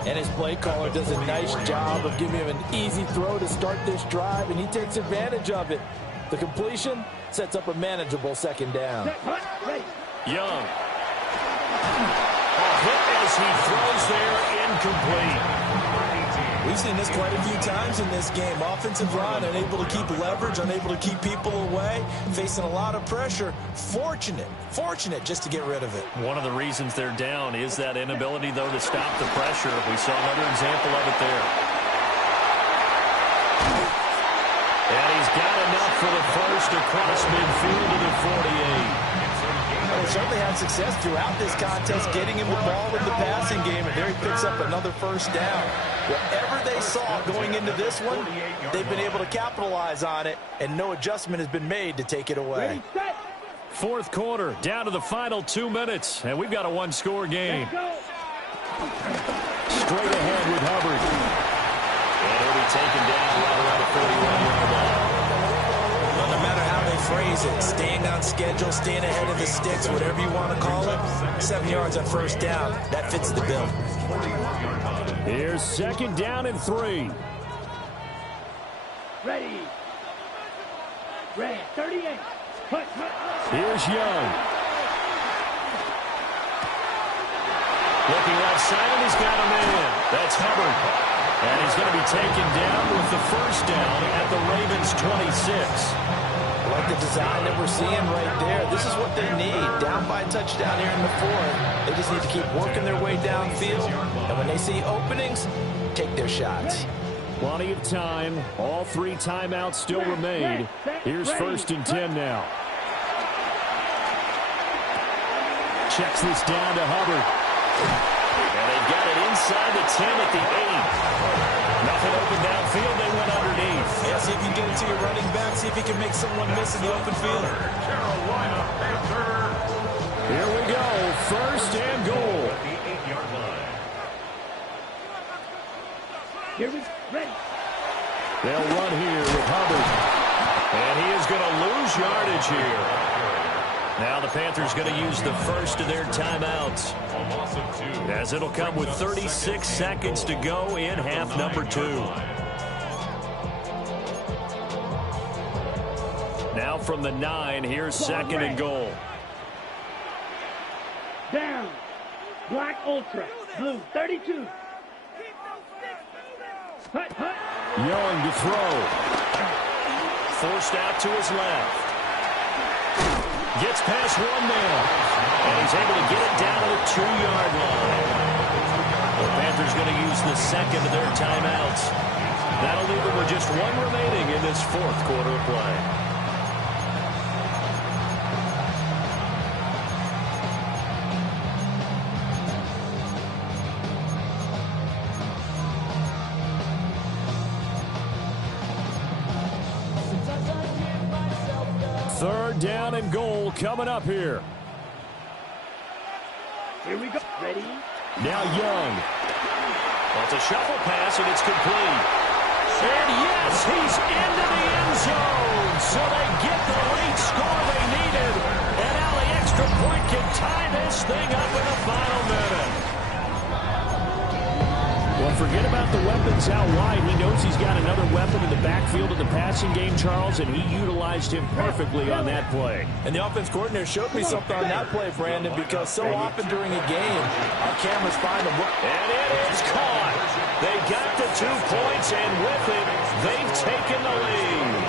And his play caller does a nice job of giving him an easy throw to start this drive, and he takes advantage of it. The completion sets up a manageable 2nd down. Young. A hit as he throws there, incomplete. We've seen this quite a few times in this game. Offensive line unable to keep leverage, unable to keep people away, facing a lot of pressure. Fortunate just to get rid of it. One of the reasons they're down is that inability, though, to stop the pressure. We saw another example of it there. And he's got enough for the first across midfield to the 48. They certainly had success throughout this contest getting him the ball in the passing game, and there he picks up another 1st down. Whatever they saw going into this one, they've been able to capitalize on it, and no adjustment has been made to take it away. 4th quarter, down to the final 2 minutes, and we've got a 1-score game. Straight ahead with Hubbard. And he'll be taken down right around the 41-yard line. No matter how they phrase it, staying on schedule, staying ahead of the sticks, whatever you want to call it, 7 yards on 1st down, that fits the bill. Here's 2nd down and 3. Ready. 38. Here's Young. Looking left side, and he's got a man. That's Hubbard. And he's going to be taken down with the 1st down at the Ravens' 26. like the design that we're seeing right there. This is what they need. Down by a touchdown here in the fourth. They just need to keep working their way downfield. And when they see openings, take their shots. Plenty of time. All 3 timeouts still remain. Here's 1st and 10 now. Checks this down to Hubbard. And they got it inside the 10 at the 8. Nothing open downfield. They went underneath. Yeah, see if you can get it to your running back. See if you can make someone miss in the open field. Carolina Panther. Here we go. 1st and goal. At the 8-yard line. Here we go. Ready. They'll run here with Hubbard. And he is going to lose yardage here. Now the Panthers going to use the first of their timeouts, A loss of 2. as it'll come with 36 seconds to go in half number 2. Now from the 9, here's 2nd and goal. Down. Black Ultra. Blue 32. Hut, hut. Young to throw. Forced out to his left. Gets past one man. And he's able to get it down to the 2-yard line. The Panthers going to use the second of their timeouts. That'll leave them with just 1 remaining in this 4th quarter of play. Third down and goal coming up here. Here we go. Ready. Now Young. Well, it's a shuffle pass, and it's complete. And yes, he's into the end zone. So they get the late score they needed. And now the extra point can tie this thing up in the final minute. Well, forget about the weapons out wide. He knows he's got another weapon in the backfield of the passing game, Charles, and he utilized him perfectly on that play. And the offense coordinator showed me something on that play, Brandon, because so often during a game, our cameras find them. And it is caught. They got the 2 points, and with it, they've taken the lead.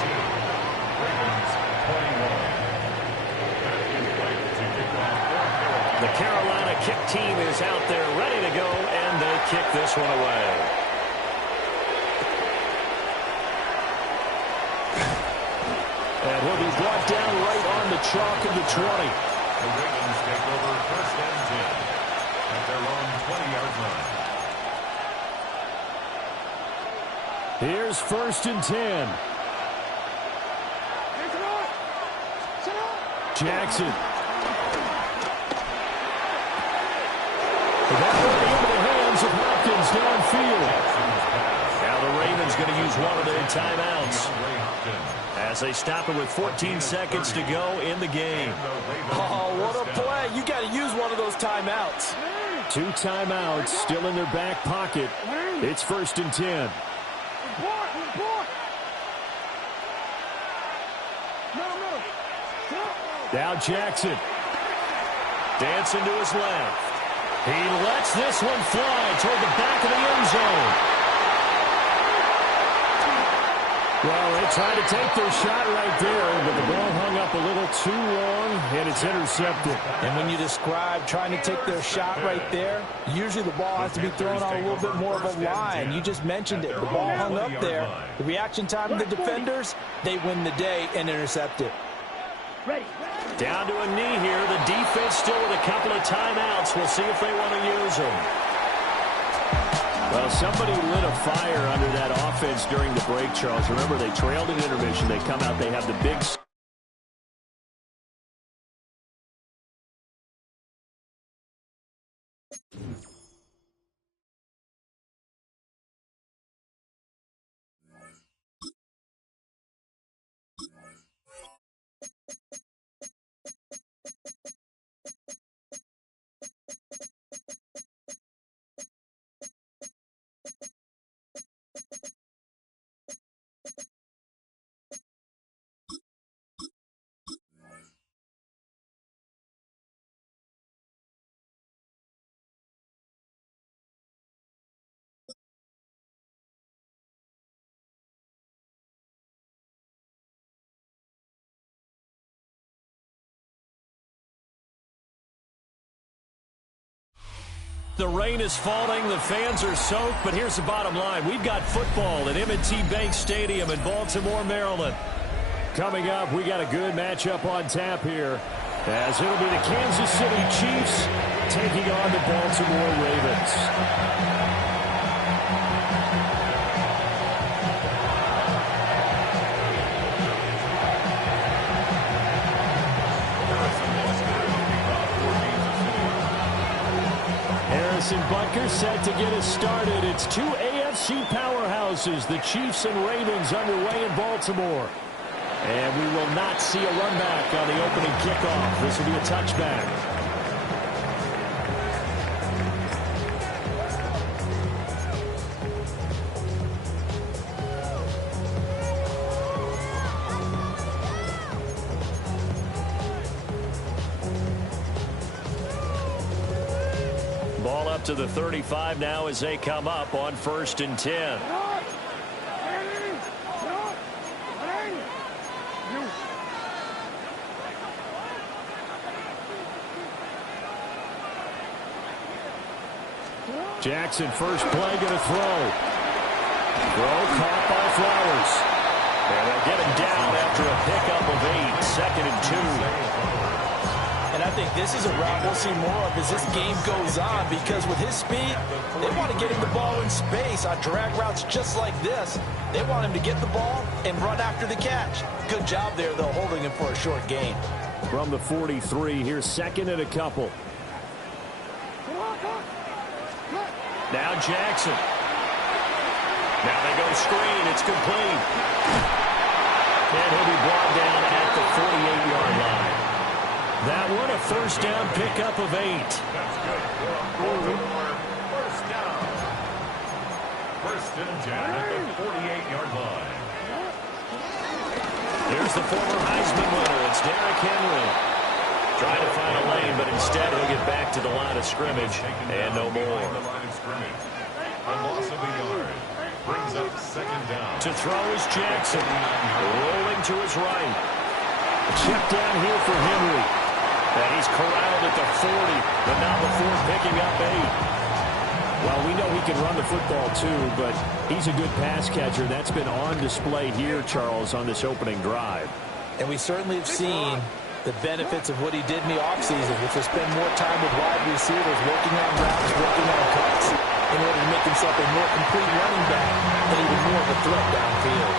The Carolina kick team is out there ready to go, and they kick this one away. And he'll be brought down right on the chalk of the 20. The Ravens take over 1st and 10 at their own 20-yard line. Here's 1st and 10. Jackson. That one into the hands of Hopkins downfield. Now the Ravens going to use one of their timeouts as they stop it with 14 seconds to go in the game. Oh, what a play. You got to use one of those timeouts. 2 timeouts still in their back pocket. It's 1st and 10. Now Jackson. Dancing to his left. He lets this one fly toward the back of the end zone. Well, they tried to take their shot right there, but the ball hung up a little too long, and it's intercepted. And when you describe trying to take their shot right there, usually the ball has to be thrown on a little bit more of a line. You just mentioned it. The ball hung up there. The reaction time of the defenders, they win the day and intercept it. Ready. Down to a knee here. The defense still with a couple of timeouts. We'll see if they want to use them. Well, somebody lit a fire under that offense during the break, Charles. Remember, they trailed in intermission. They come out, they have the big The rain is falling, the fans are soaked, but here's the bottom line. We've got football at M&T Bank Stadium in Baltimore, Maryland. Coming up, we got a good matchup on tap here, as it'll be the Kansas City Chiefs taking on the Baltimore Ravens. And Butker set to get us started. It's two AFC powerhouses, the Chiefs and Ravens, underway in Baltimore. And we will not see a run back on the opening kickoff. This will be a touchback. Ball up to the 35 now as they come up on 1st and 10. Jackson, first play, going to throw. Throw caught by Flowers. And they'll get him down after a pickup of 8. 2nd and 2. And I think this is a route we'll see more of as this game goes on, because with his speed, they want to get him the ball in space on drag routes just like this. They want him to get the ball and run after the catch. Good job there, though, holding him for a short gain. From the 43, here's 2nd and a couple. Now Jackson. Now they go screen. It's complete. And he'll be brought down at the 48-yard line. That one a first down pickup of 8. That's good. First down. 1st and 10 at the 48-yard line. Here's the former Heisman winner. It's Derrick Henry. Trying to find a lane, but instead he'll get back to the line of scrimmage and no more. A loss of a yard. Brings up 2nd down. To throw is Jackson. Rolling to his right. Check down here for Henry. And he's corralled at the 40, but not before picking up 8. Well, we know he can run the football too, but he's a good pass catcher. That's been on display here, Charles, on this opening drive. And we certainly have seen the benefits of what he did in the offseason, which was spend more time with wide receivers, working on routes, working on cuts, in order to make himself a more complete running back and even more of a threat downfield.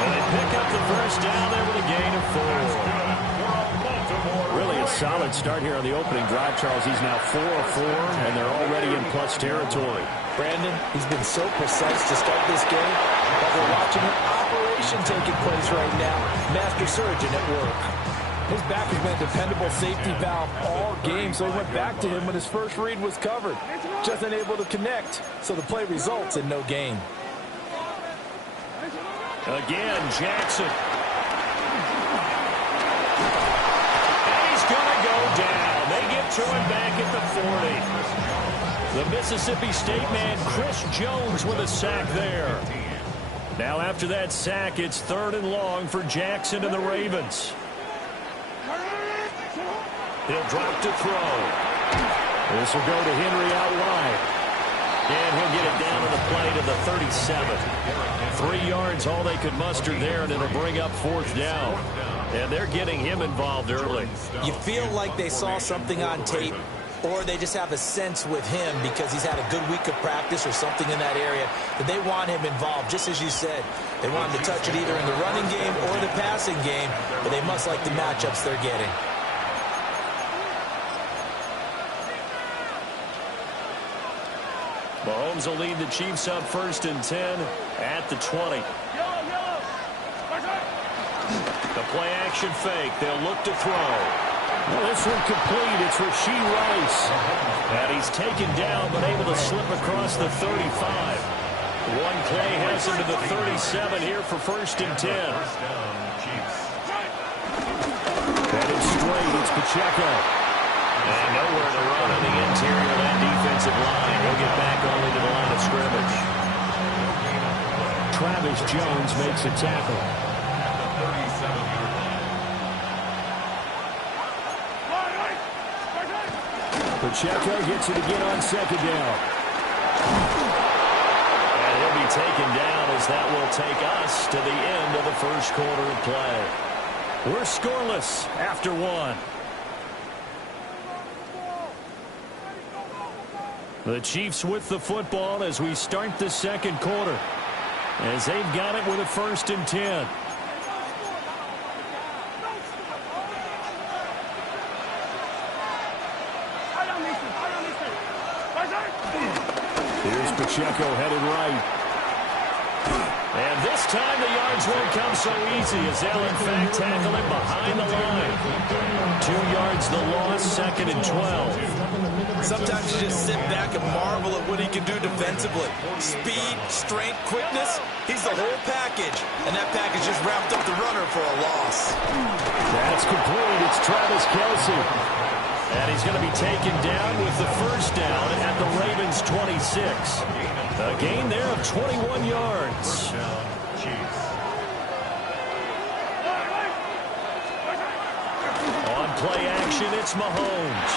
And they pick up the first down there with a gain of 4. Really a solid start here on the opening drive, Charles. He's now 4 of 4, and they're already in plus territory. Brandon, he's been so precise to start this game that we're watching an operation taking place right now. Master surgeon at work. His back has been a dependable safety valve all game, so he went back to him when his first read was covered. Just unable to connect, so the play results in no gain. Again, Jackson. And he's going to go down. They get to him back at the 40. The Mississippi State man, Chris Jones, with a sack there. Now after that sack, it's 3rd and long for Jackson and the Ravens. He'll drop to throw. This will go to Henry out wide. And he'll get it down to the play to the 37. 3 yards, all they could muster there, and it'll bring up 4th down. And they're getting him involved early. You feel like they saw something on tape, or they just have a sense with him because he's had a good week of practice or something in that area that they want him involved. Just as you said, they want him to touch it either in the running game or the passing game, but they must like the matchups they're getting. Mahomes will lead the Chiefs up 1st and 10 at the 20. The play action fake. They'll look to throw. Well, this one complete. It's Rashee Rice. And he's taken down but able to slip across the 35. One play has him to the 37 here for 1st and 10. Headed straight. It's Pacheco. And nowhere to run on the interior of that defensive line. He'll get back only to the line of scrimmage. Travis Jones makes a tackle. Pacheco gets it again on second down. And he'll be taken down as that will take us to the end of the first quarter of play. We're scoreless after one. The Chiefs with the football as we start the second quarter, as they've got it with a 1st and 10. Here's Pacheco headed right. And this time the yards won't come so easy as they'll in fact tackle him behind the line. 2 yards the loss, 2nd and 12. Sometimes you just sit back and marvel at what he can do defensively. Speed, strength, quickness, he's the whole package. And that package just wrapped up the runner for a loss. That's complete. It's Travis Kelce. And he's going to be taken down with the 1st down at the Ravens' 26. A gain there of 21 yards. On play action, it's Mahomes.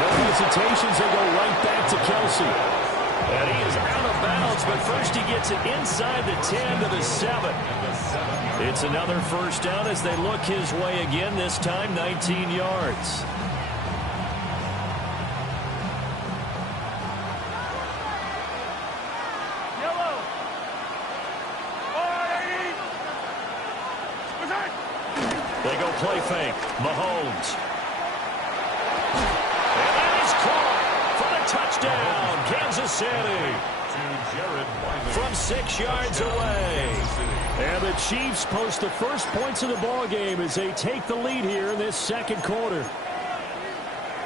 No hesitations, they go right back to Kelce. And he is out of bounds, but first he gets it inside the 10 to the 7. It's another 1st down as they look his way again, this time 19 yards. They go play fake. Mahomes. And that is caught for the touchdown. Kansas City. From 6 yards away. And the Chiefs post the first points of the ball game as they take the lead here in this second quarter.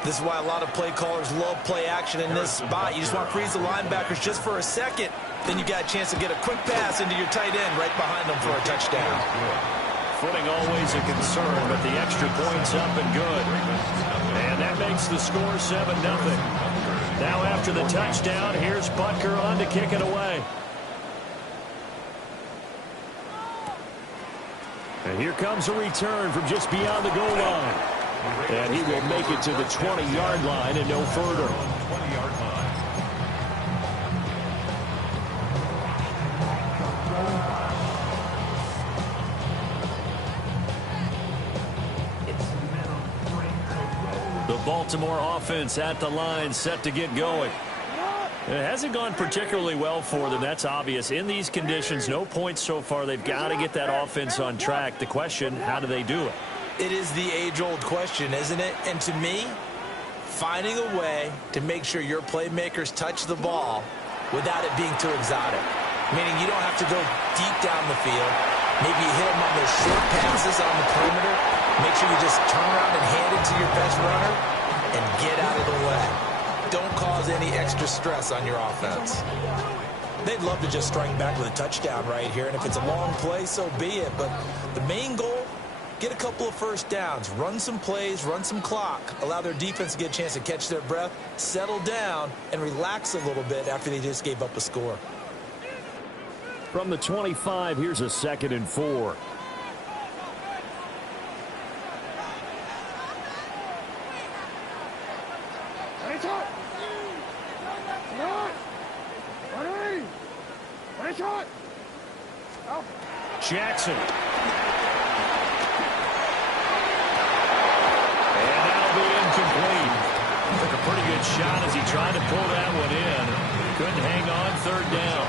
This is why a lot of play callers love play action in this spot. You just want to freeze the linebackers just for a second. Then you got a chance to get a quick pass into your tight end right behind them for a touchdown. Footing always a concern, but the extra point's up and good. And that makes the score 7-0. Now after the touchdown, here's Butker on to kick it away. And here comes a return from just beyond the goal line. And he will make it to the 20-yard line and no further. 20-yard line. The Baltimore offense at the line, set to get going. It hasn't gone particularly well for them, that's obvious. In these conditions, no points so far. They've got to get that offense on track. The question, how do they do it? It is the age-old question, isn't it? And to me, finding a way to make sure your playmakers touch the ball without it being too exotic. Meaning you don't have to go deep down the field. Maybe you hit them on those short passes on the perimeter. Make sure you just turn around and hand it to your best runner and get out of the way. Don't cause any extra stress on your offense. They'd love to just strike back with a touchdown right here, and if it's a long play, so be it. But the main goal, get a couple of 1st downs, run some plays, run some clock, allow their defense to get a chance to catch their breath, settle down, and relax a little bit after they just gave up a score. From the 25, here's a 2nd and 4. Jackson. And that'll be incomplete. Took a pretty good shot as he tried to pull that one in. Couldn't hang on, 3rd down.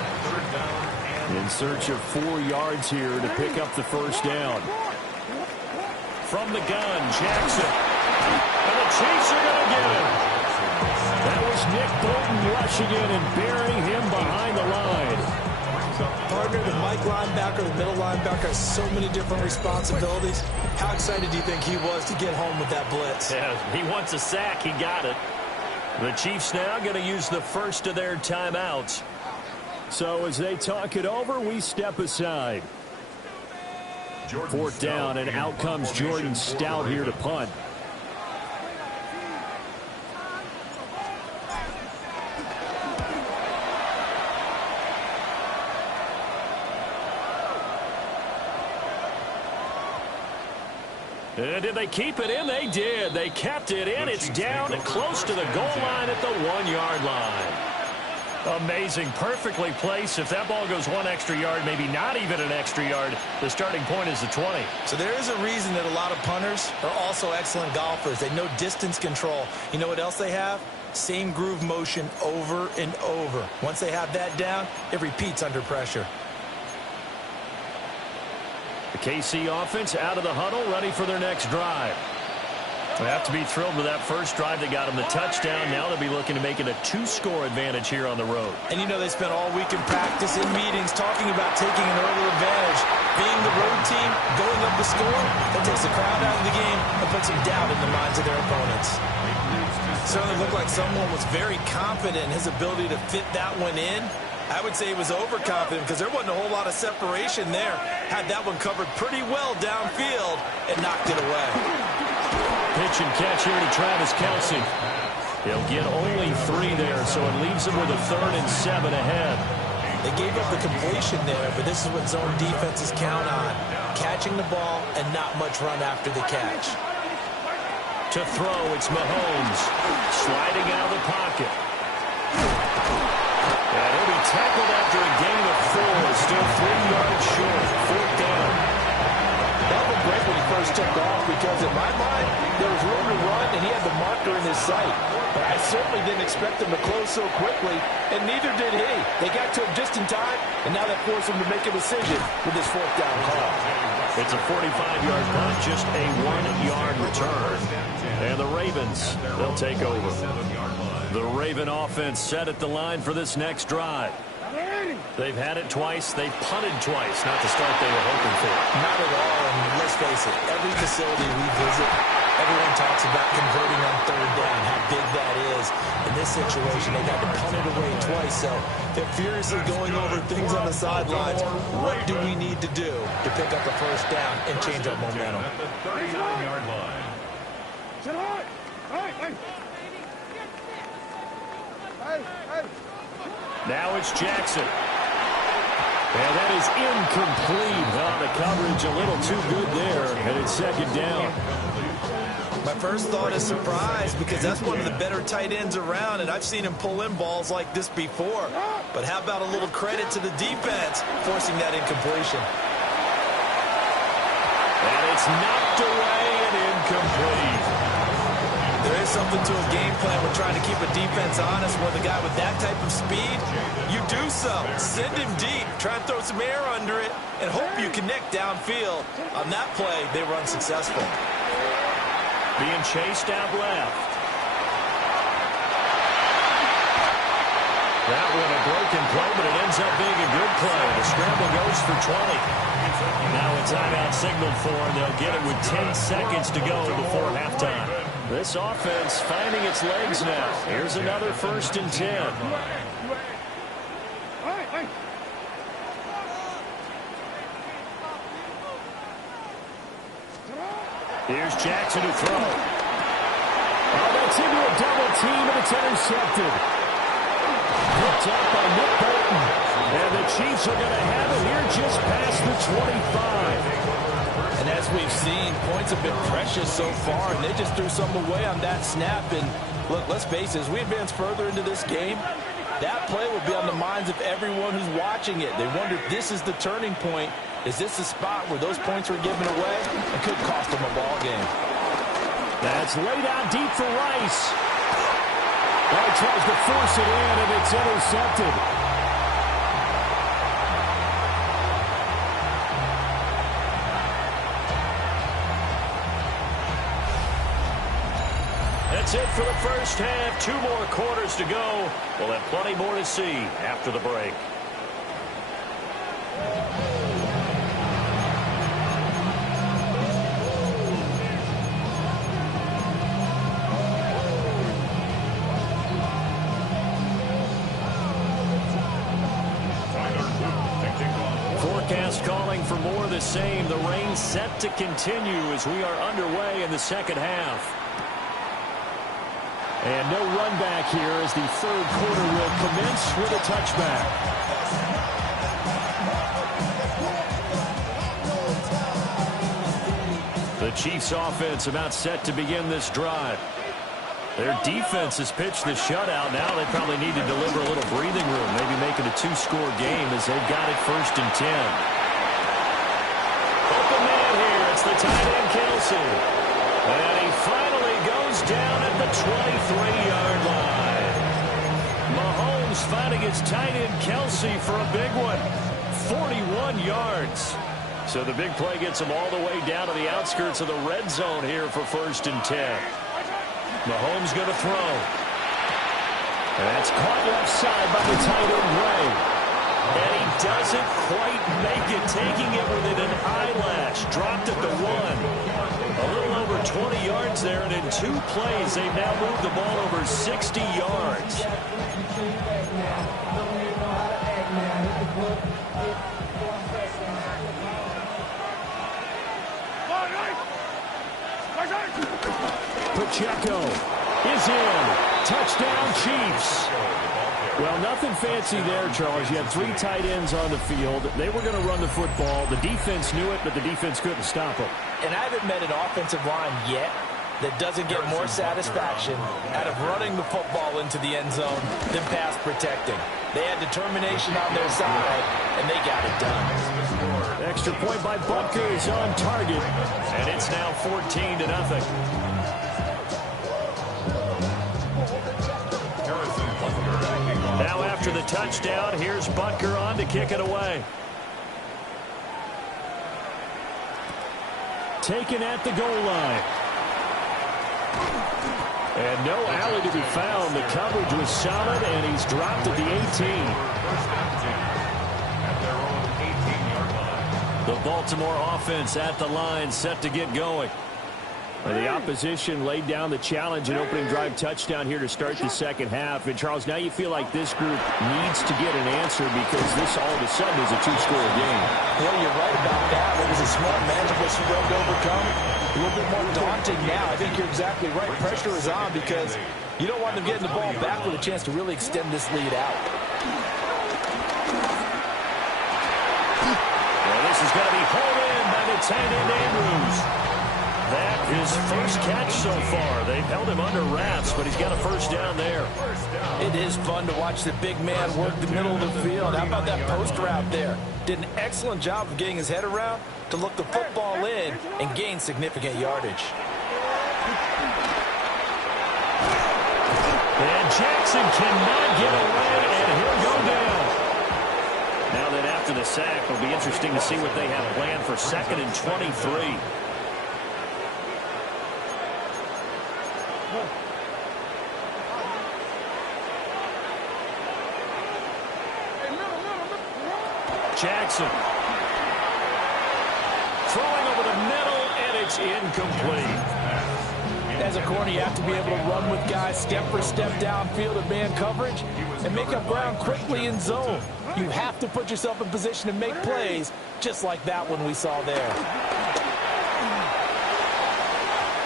In search of 4 yards here to pick up the 1st down. From the gun, Jackson. And the Chiefs are going to get him. That was Nick Bolton rushing in and burying him behind the line. Partner, the Mike linebacker, the middle linebacker has so many different responsibilities. How excited do you think he was to get home with that blitz? Yeah, he wants a sack. He got it. The Chiefs now going to use the first of their timeouts. So as they talk it over, we step aside. 4th down, and out comes Jordan Stout here to punt. Did they keep it in? They did. They kept it in. It's down close to the goal line at the 1-yard line. Amazing. Perfectly placed. If that ball goes 1 extra yard, maybe not even an extra yard, the starting point is the 20. So there is a reason that a lot of punters are also excellent golfers. They know distance control. You know what else they have? Same groove motion over and over. Once they have that down, it repeats under pressure. The KC offense out of the huddle, ready for their next drive. They have to be thrilled with that first drive. They got them the touchdown. Now they'll be looking to make it a 2-score advantage here on the road. And you know they spent all week in practice, in meetings, talking about taking an early advantage. Being the road team, going up the score, that takes the crowd out of the game and puts some doubt in the minds of their opponents. Certainly looked like someone was very confident in his ability to fit that one in. I would say he was overconfident because there wasn't a whole lot of separation there. Had that one covered pretty well downfield and knocked it away. Pitch and catch here to Travis Kelce. He'll get only 3 there, so it leaves him with a 3rd and 7 ahead. They gave up the completion there, but this is what zone defenses count on. Catching the ball and not much run after the catch. To throw, it's Mahomes. Sliding out of the pocket. And he'll be tackled after a gain of 4. Still 3 yards short. 4th down. That was great when he first took off because in my mind, there was room to run and he had the marker in his sight. But I certainly didn't expect him to close so quickly, and neither did he. They got to him just in time, and now that forced him to make a decision with his 4th down call. It's a 45-yard punt, just a 1-yard return. And the Ravens, they'll take over. The Raven offense set at the line for this next drive. They've had it twice. They've punted twice. Not the start they were hoping for. Not at all, and let's face it, every facility we visit, everyone talks about converting on 3rd down, how big that is. In this situation, they got to punt it away twice, so they're furiously going over things on the sidelines. What do we need to do to pick up the 1st down and change our momentum? At the 39-yard line. Now it's Jackson. And that is incomplete. Oh, the coverage a little too good there, and it's 2nd down. My first thought is surprise because that's one of the better tight ends around, and I've seen him pull in balls like this before. But how about a little credit to the defense forcing that incompletion? And it's knocked away and incomplete. There is something to a game plan when trying to keep a defense honest with a guy with that type of speed. You do so. Send him deep. Try and throw some air under it and hope you connect downfield. On that play, they were unsuccessful. Being chased out left. That one a broken play, but it ends up being a good play. The scramble goes for 20. Now a timeout signaled for, and they'll get it with 10 seconds to go before halftime. This offense finding its legs now. Here's another 1st and 10. Here's Jackson to throw. Oh, that's into a double team, and it's intercepted. Picked up by Nick Bolton. And the Chiefs are going to have it here just past the 25. And as we've seen, points have been precious so far, and they just threw some away on that snap. And look, let's face it, as we advance further into this game, that play will be on the minds of everyone who's watching it. They wonder if this is the turning point. Is this the spot where those points were given away? It could cost them a ball game. That's laid out deep for Rice. Well, he tries to force it in, and it's intercepted. That's it for the first half. 2 more quarters to go. We'll have plenty more to see after the break. Forecast calling for more of the same. The rain set to continue as we are underway in the 2nd half. And no run back here as the 3rd quarter will commence with a touchback. The Chiefs offense about set to begin this drive. Their defense has pitched the shutout. Now they probably need to deliver a little breathing room, maybe make it a 2-score game as they've got it 1st and 10. Open man here. It's the tight end, Kelsey. And he finally goes down at the 23-yard line. Mahomes finding his tight end, Kelsey, for a big one. 41 yards. So the big play gets him all the way down to the outskirts of the red zone here for 1st and 10. Mahomes going to throw. And that's caught left side by the tight end, Gray. And he doesn't quite make it, taking it within an eyelash. Dropped at the 1. A little over 20 yards there, and in 2 plays, they've now moved the ball over 60 yards. Pacheco is in. Touchdown, Chiefs. Well, nothing fancy there, Charles. You had 3 tight ends on the field. They were going to run the football. The defense knew it, but the defense couldn't stop them. And I haven't met an offensive line yet that doesn't get more satisfaction out of running the football into the end zone than pass protecting. They had determination on their side, and they got it done. Extra point by Butker is on target, and it's now 14-0. Now after the touchdown, here's Butker on to kick it away. Taken at the goal line. And no alley to be found. The coverage was solid, and he's dropped at the 18. The Baltimore offense at the line, set to get going. And the opposition laid down the challenge and opening drive touchdown here to start the second half. And, Charles, now you feel like this group needs to get an answer because this all of a sudden is a 2-score game. Well, you're right about that. It was a small, manageable spread to overcome. A little bit more daunting now. I think you're exactly right. Pressure is on because you don't want them getting the ball back with a chance to really extend this lead out. Well, this is going to be hauled in by the tight end, Andrews. That is first catch so far. They've held him under wraps, but he's got a first down there. It is fun to watch the big man work the middle of the field. How about that post route there? Did an excellent job of getting his head around to look the football in and gain significant yardage. And Jackson cannot get away, and he'll go down. Now that after the sack, it'll be interesting to see what they have planned for 2nd and 23. Jackson throwing over the middle, and it's incomplete. As a corner, you have to be able to run with guys step for step downfield in man coverage and make up ground quickly in zone. You have to put yourself in position to make plays just like that one we saw there.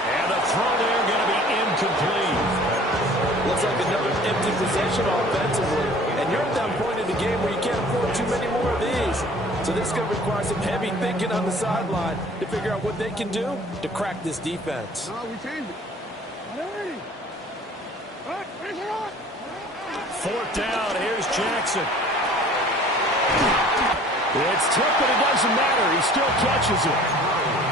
And a throw there going to be incomplete. Looks like another empty possession offensively. And you're at that point in the game where you can't afford too many more of these. So this is going to require some heavy thinking on the sideline to figure out what they can do to crack this defense. No, we changed it. Fourth down, here's Jackson. It's tipped, but it doesn't matter. He still catches it.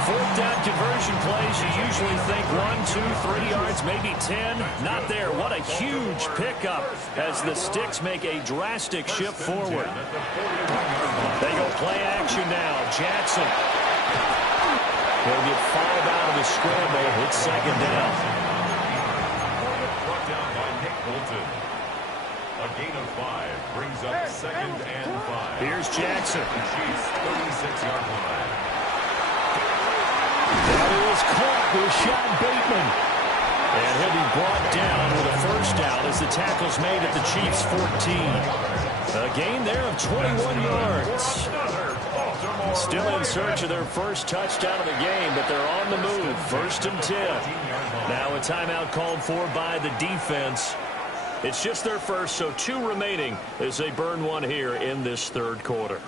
Fourth down conversion plays, you usually think 1, 2, 3 yards, maybe 10. Not there. What a huge pickup as the Sticks make a drastic shift forward. They go play action now. Jackson. He'll get 5 out of the scramble. It's 2nd down. Brought down by Nick Bolton. A gain of 5 brings up 2nd and 5. Here's Jackson. Chiefs 36-yard line. That is caught with Sean Bateman. And he'll be brought down with a first down as the tackle's made at the Chiefs' 14. A gain there of 21 yards. Still in search of their first touchdown of the game, but they're on the move. 1st and 10. Now a timeout called for by the defense. It's just their first, so 2 remaining as they burn one here in this 3rd quarter.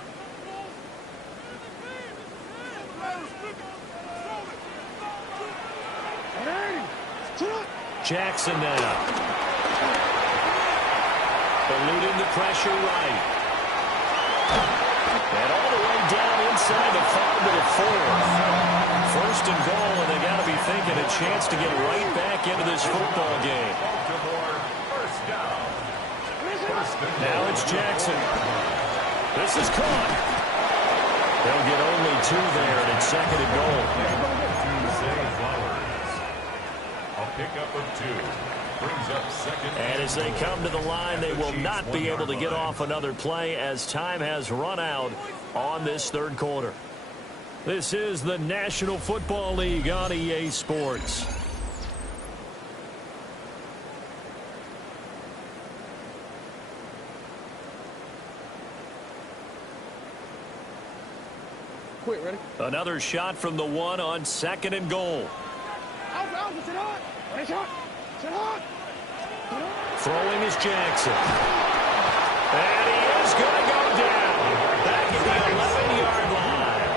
Jackson now. Eluding the pressure right. And all the way down inside the 5 to the 4. First and goal, and they got to be thinking a chance to get right back into this football game. Now it's Jackson. This is caught. They'll get only 2 there, and it's second and goal. A pickup of 2. Brings up second. And as they come to the line, they will not be able to get off another play as time has run out on this third quarter. This is the National Football League on EA Sports. Quick, ready? Another shot from the 1 on second and goal. Throwing is Jackson. And he is going to go down. Back at the 11-yard line.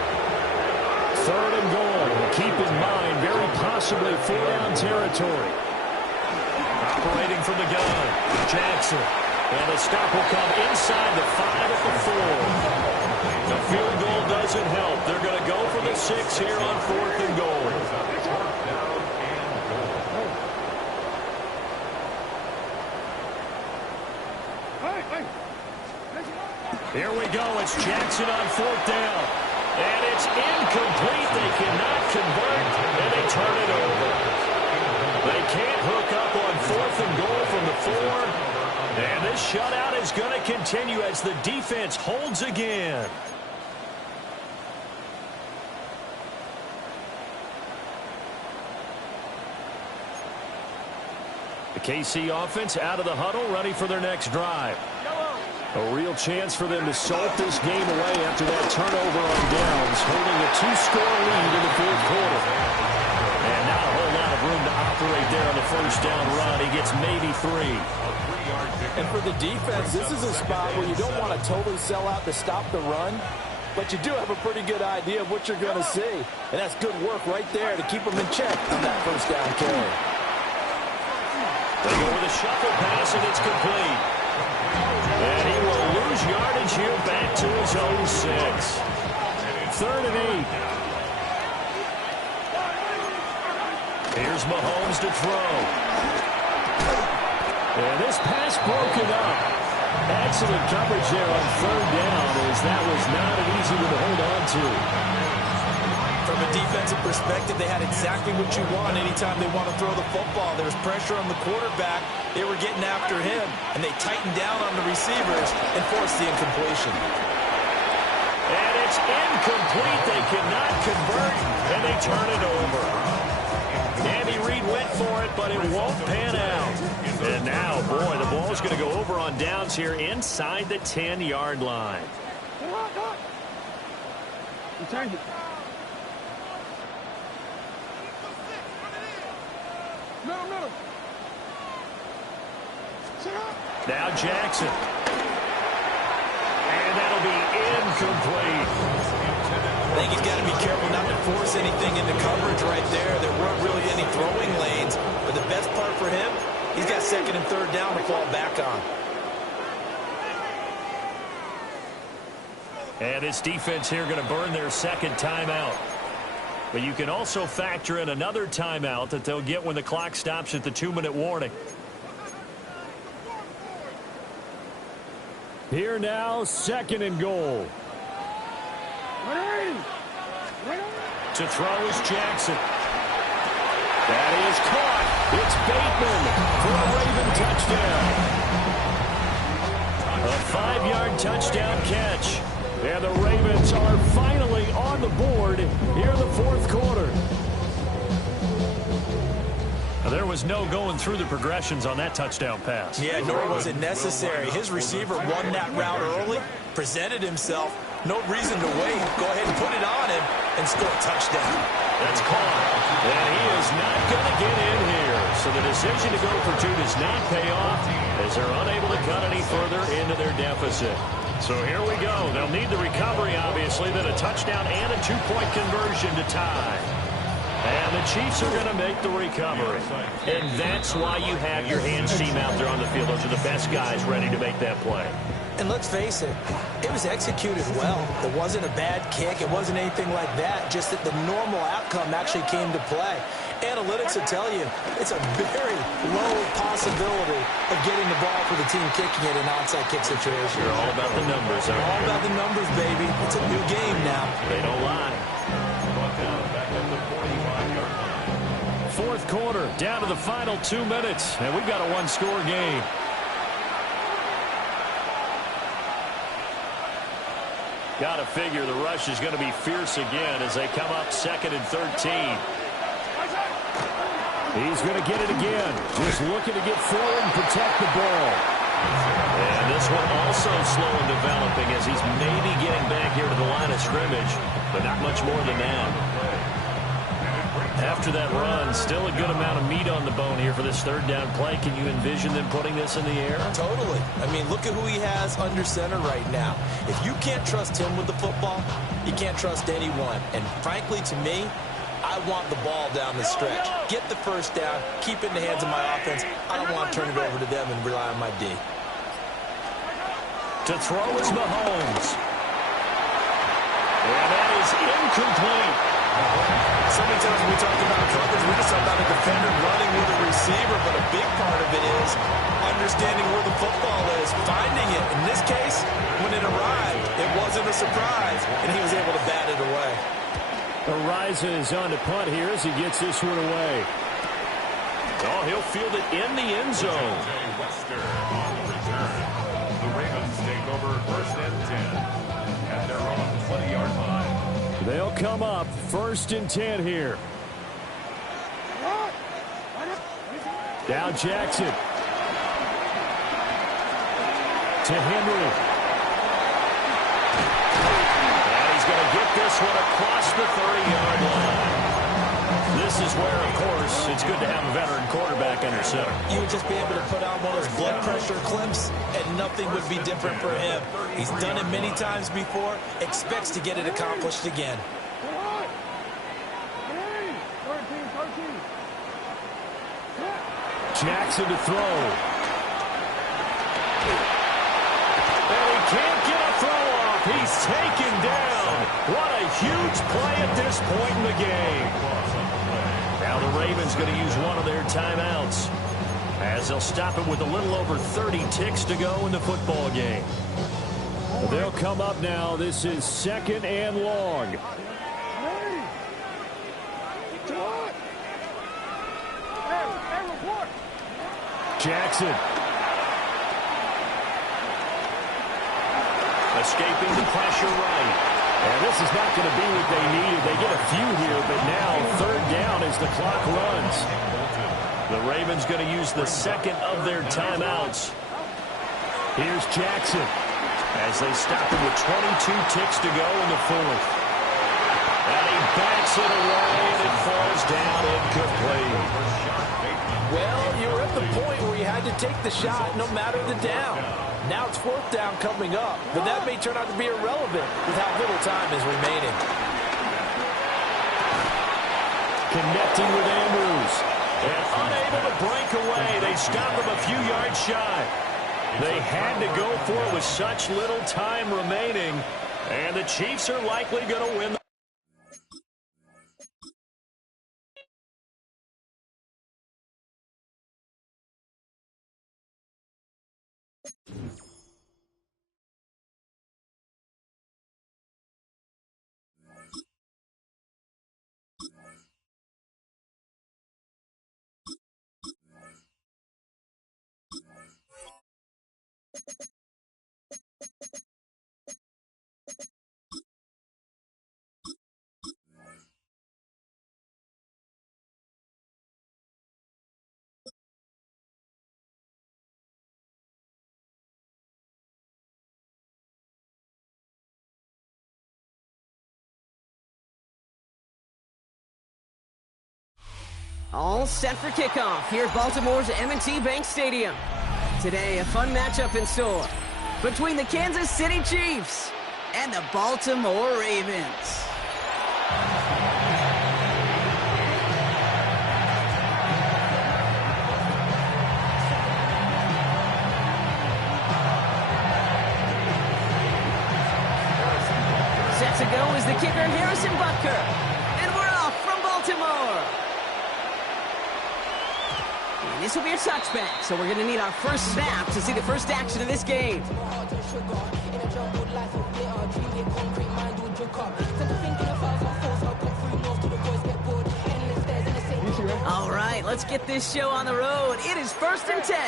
Third and goal. Keep in mind, very possibly 4-down territory. Operating from the gun, Jackson. And the stop will come inside the 5 at the 4. The field goal doesn't help. They're going to go for the 6 here on 4th and goal. Here we go. It's Jackson on 4th down. And it's incomplete. They cannot convert, and they turn it over. They can't hook up on 4th and goal from the 4. And this shutout is going to continue as the defense holds again. The KC offense out of the huddle, ready for their next drive. A real chance for them to salt this game away after that turnover on downs, holding a 2-score lead in the 4th quarter. And not a whole lot of room to operate there on the first down run. He gets maybe 3. And for the defense, this is a spot where you don't want to totally sell out to stop the run, but you do have a pretty good idea of what you're going to see. And that's good work right there to keep them in check on that first down carry. They go with a shuffle pass, and it's complete. And he will lose yardage here back to his own 6. 3rd and 8. Here's Mahomes to throw. And this pass broken up. Excellent coverage there on 3rd down, as that was not an easy one to hold on to. From a defensive perspective, they had exactly what you want anytime they want to throw the football. There was pressure on the quarterback. They were getting after him, and they tightened down on the receivers and forced the incompletion. And it's incomplete. They cannot convert, and they turn it over. Andy Reid went for it, but it won't pan out. And now, boy, the ball's going to go over on downs here inside the 10-yard line. Change it. Middle. Now Jackson. And that'll be incomplete. I think he's got to be careful not to force anything into coverage right there. There weren't really any throwing lanes. But the best part for him, he's got 2nd and 3rd down to fall back on. And this defense here going to burn their 2nd timeout. But you can also factor in another timeout that they'll get when the clock stops at the 2-minute warning. Here now, 2nd and goal. To throw is Jackson. That is caught. It's Bateman for a Raven touchdown. A 5-yard touchdown catch. And the Ravens are finally on the board here in the 4th quarter. There was no going through the progressions on that touchdown pass. Yeah, nor was it necessary. His receiver won that route early, presented himself. No reason to wait. Go ahead and put it on him and score a touchdown. That's caught. And he is not going to get in here. So the decision to go for 2 does not pay off as they're unable to cut any further into their deficit. So here we go. They'll need the recovery, obviously, then a touchdown and a 2-point conversion to tie. And the Chiefs are going to make the recovery. And that's why you have your hands team out there on the field. Those are the best guys ready to make that play. And let's face it, it was executed well. It wasn't a bad kick. It wasn't anything like that. Just that the normal outcome actually came to play. Analytics will tell you it's a very low possibility of getting the ball for the team kicking it in an onside kick situation. You're all about the numbers, aren't you? All about the numbers, baby. It's a new game now. They don't lie. Fourth quarter, down to the final 2 minutes, and we've got a one-score game. Got to figure the rush is going to be fierce again as they come up 2nd and 13. He's going to get it again. Just looking to get forward and protect the ball. And this one also slow in developing as he's maybe getting back here to the line of scrimmage, but not much more than that. After that run, still a good amount of meat on the bone here for this third down play. Can you envision them putting this in the air? Totally. I mean, look at who he has under center right now. If you can't trust him with the football, you can't trust anyone. And frankly, to me, I want the ball down the stretch. Get the first down, keep it in the hands of my offense. I don't want to turn it over to them and rely on my D. To throw is Mahomes. And that is incomplete. So many times when we talk about coverage, we just talk about a defender running with a receiver, but a big part of it is understanding where the football is, finding it. In this case, when it arrived, it wasn't a surprise, and he was able to bat it away. Ariza is on the punt here as he gets this one away. Oh, he'll field it in the end zone. Wester on the return. The Ravens take over 1st and 10 at their own 20-yard line. They'll come up 1st and 10 here. Now Jackson. To Henry. And he's going to get this one across the 30-yard line. This is where, of course, it's good to have a veteran quarterback under center. You would just be able to put on one of those blood pressure clips, and nothing would be different for him. He's done it many times before, expects to get it accomplished again. Jackson to throw. And he can't get a throw off. He's taken down. What a huge play at this point in the game. Now the Ravens going to use one of their timeouts as they'll stop it with a little over 30 ticks to go in the football game. They'll come up now. This is 2nd and long. Jackson. Escaping the pressure right. And this is not going to be what they needed. They get a few here, but now 3rd down as the clock runs. The Ravens going to use the 2nd of their timeouts. Here's Jackson. As they stop it with 22 ticks to go in the 4th. And he backs it away, and it falls down incomplete. Well, you were at the point where you had to take the shot no matter the down. Now it's 4th down coming up, but that may turn out to be irrelevant with how little time is remaining. Connecting with Andrews. And unable to break away, they stop him a few yards shy. They had to go for it with such little time remaining, and the Chiefs are likely going to win. All set for kickoff here at Baltimore's M&T Bank Stadium. Today, a fun matchup in store between the Kansas City Chiefs and the Baltimore Ravens. blocker. And we're off from Baltimore. And this will be a touchback, so we're going to need our first snap to see the first action of this game. All right, let's get this show on the road. It is 1st and 10.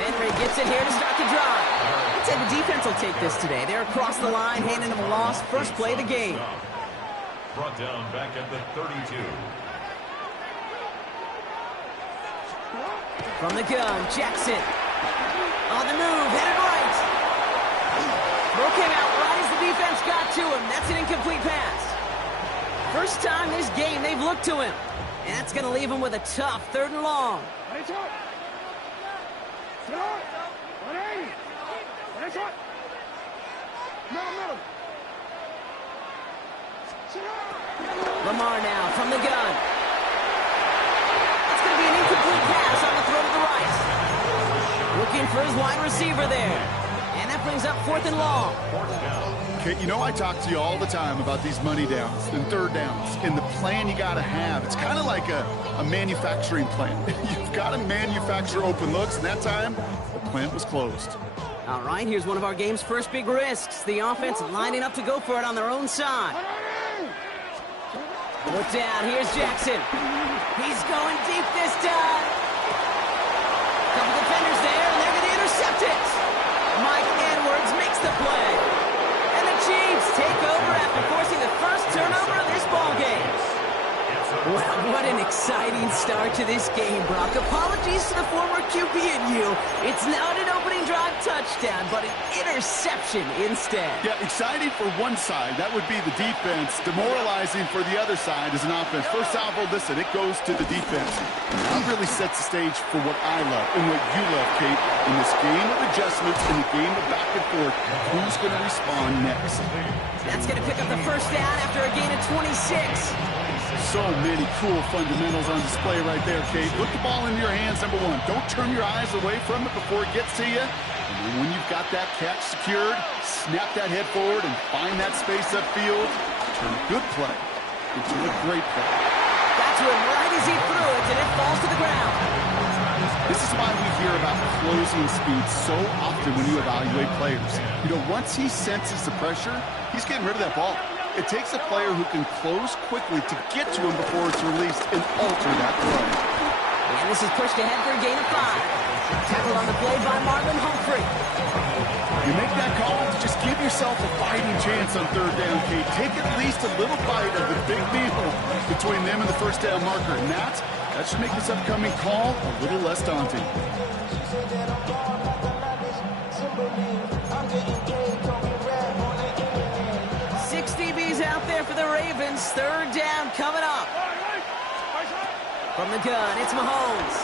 Henry gets it here to start the drive. I'd say the defense will take this today. They're across the line, handing them a loss. First play of the game. Brought down back at the 32. From the gun, Jackson. On the move, headed right. Throw came out right as the defense got to him. That's an incomplete pass. First time this game they've looked to him. And that's going to leave him with a tough 3rd and long. Lamar now from the gun. It's going to be an incomplete pass on the throw to the right. Looking for his wide receiver there. And that brings up 4th and long. Okay, you know I talk to you all the time about these money downs and 3rd downs and the plan you got to have. It's kind of like a manufacturing plant. You've got to manufacture open looks, and that time the plant was closed. All right, here's one of our game's first big risks. The offense lining up to go for it on their own side. Look down, here's Jackson. He's going deep this time. Couple defenders there, and they're going to intercept it. Mike Edwards makes the play. And the Chiefs take over after forcing the first turnover of this ballgame. Well, what an exciting start to this game, Brock. Apologies to the former QB and you. It's not an opening drive touchdown, but an interception instead. Yeah, exciting for one side. That would be the defense. Demoralizing for the other side as an offense. First salvo, listen, it goes to the defense. And that really sets the stage for what I love and what you love, Kate. In this game of adjustments, in the game of back and forth, who's going to respond next? That's going to pick up the first down after a gain of 26. So many cool fundamentals on display right there, Kate. Put the ball in your hands, number one. Don't turn your eyes away from it before it gets to you. And then when you've got that catch secured, snap that head forward and find that space upfield. Turn a good play into a great play. Got to him right as he threw it, and it falls to the ground. This is why we hear about closing speed so often when you evaluate players. You know, once he senses the pressure, he's getting rid of that ball. It takes a player who can close quickly to get to him before it's released and alter that play. And this is pushed ahead for a gain of 5. Tackled on the play by Marlon Humphrey. You make that call to just give yourself a fighting chance on 3rd down, Kate. Take at least a little bite of the big meal between them and the first down marker. And that should make this upcoming call a little less daunting. DB's out there for the Ravens. 3rd down coming up. From the gun, it's Mahomes.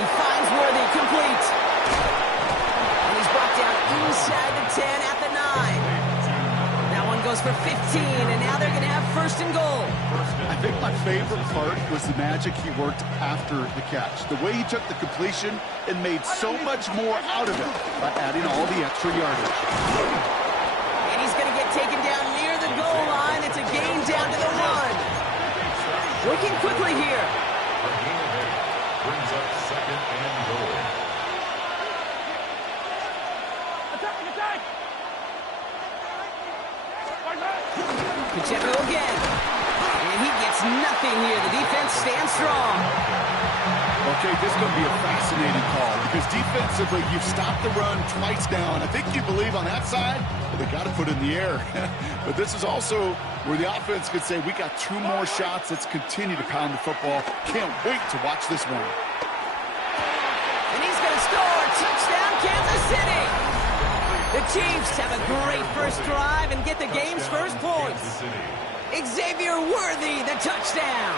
He finds Worthy, complete. And he's brought down inside the 10 at the 9. That one goes for 15, and now they're going to have 1st and goal. I think my favorite part was the magic he worked after the catch. The way he took the completion and made so much more out of it by adding all the extra yardage. Taken down near the goal line. It's a gain down to the 1. Working quickly here. A gain of 8 brings up 2nd and goal. Pacheco again. And he gets nothing here. The defense stands strong. Okay, this is going to be a fascinating call because defensively, you've stopped the run twice down. I think you believe on that side, well, they got to put it in the air. But this is also where the offense could say, we got 2 more shots. Let's continue to pound the football. Can't wait to watch this one. And he's going to score. Touchdown, Kansas City. The Chiefs have a great first drive and get the game's first points. Xavier Worthy, the touchdown.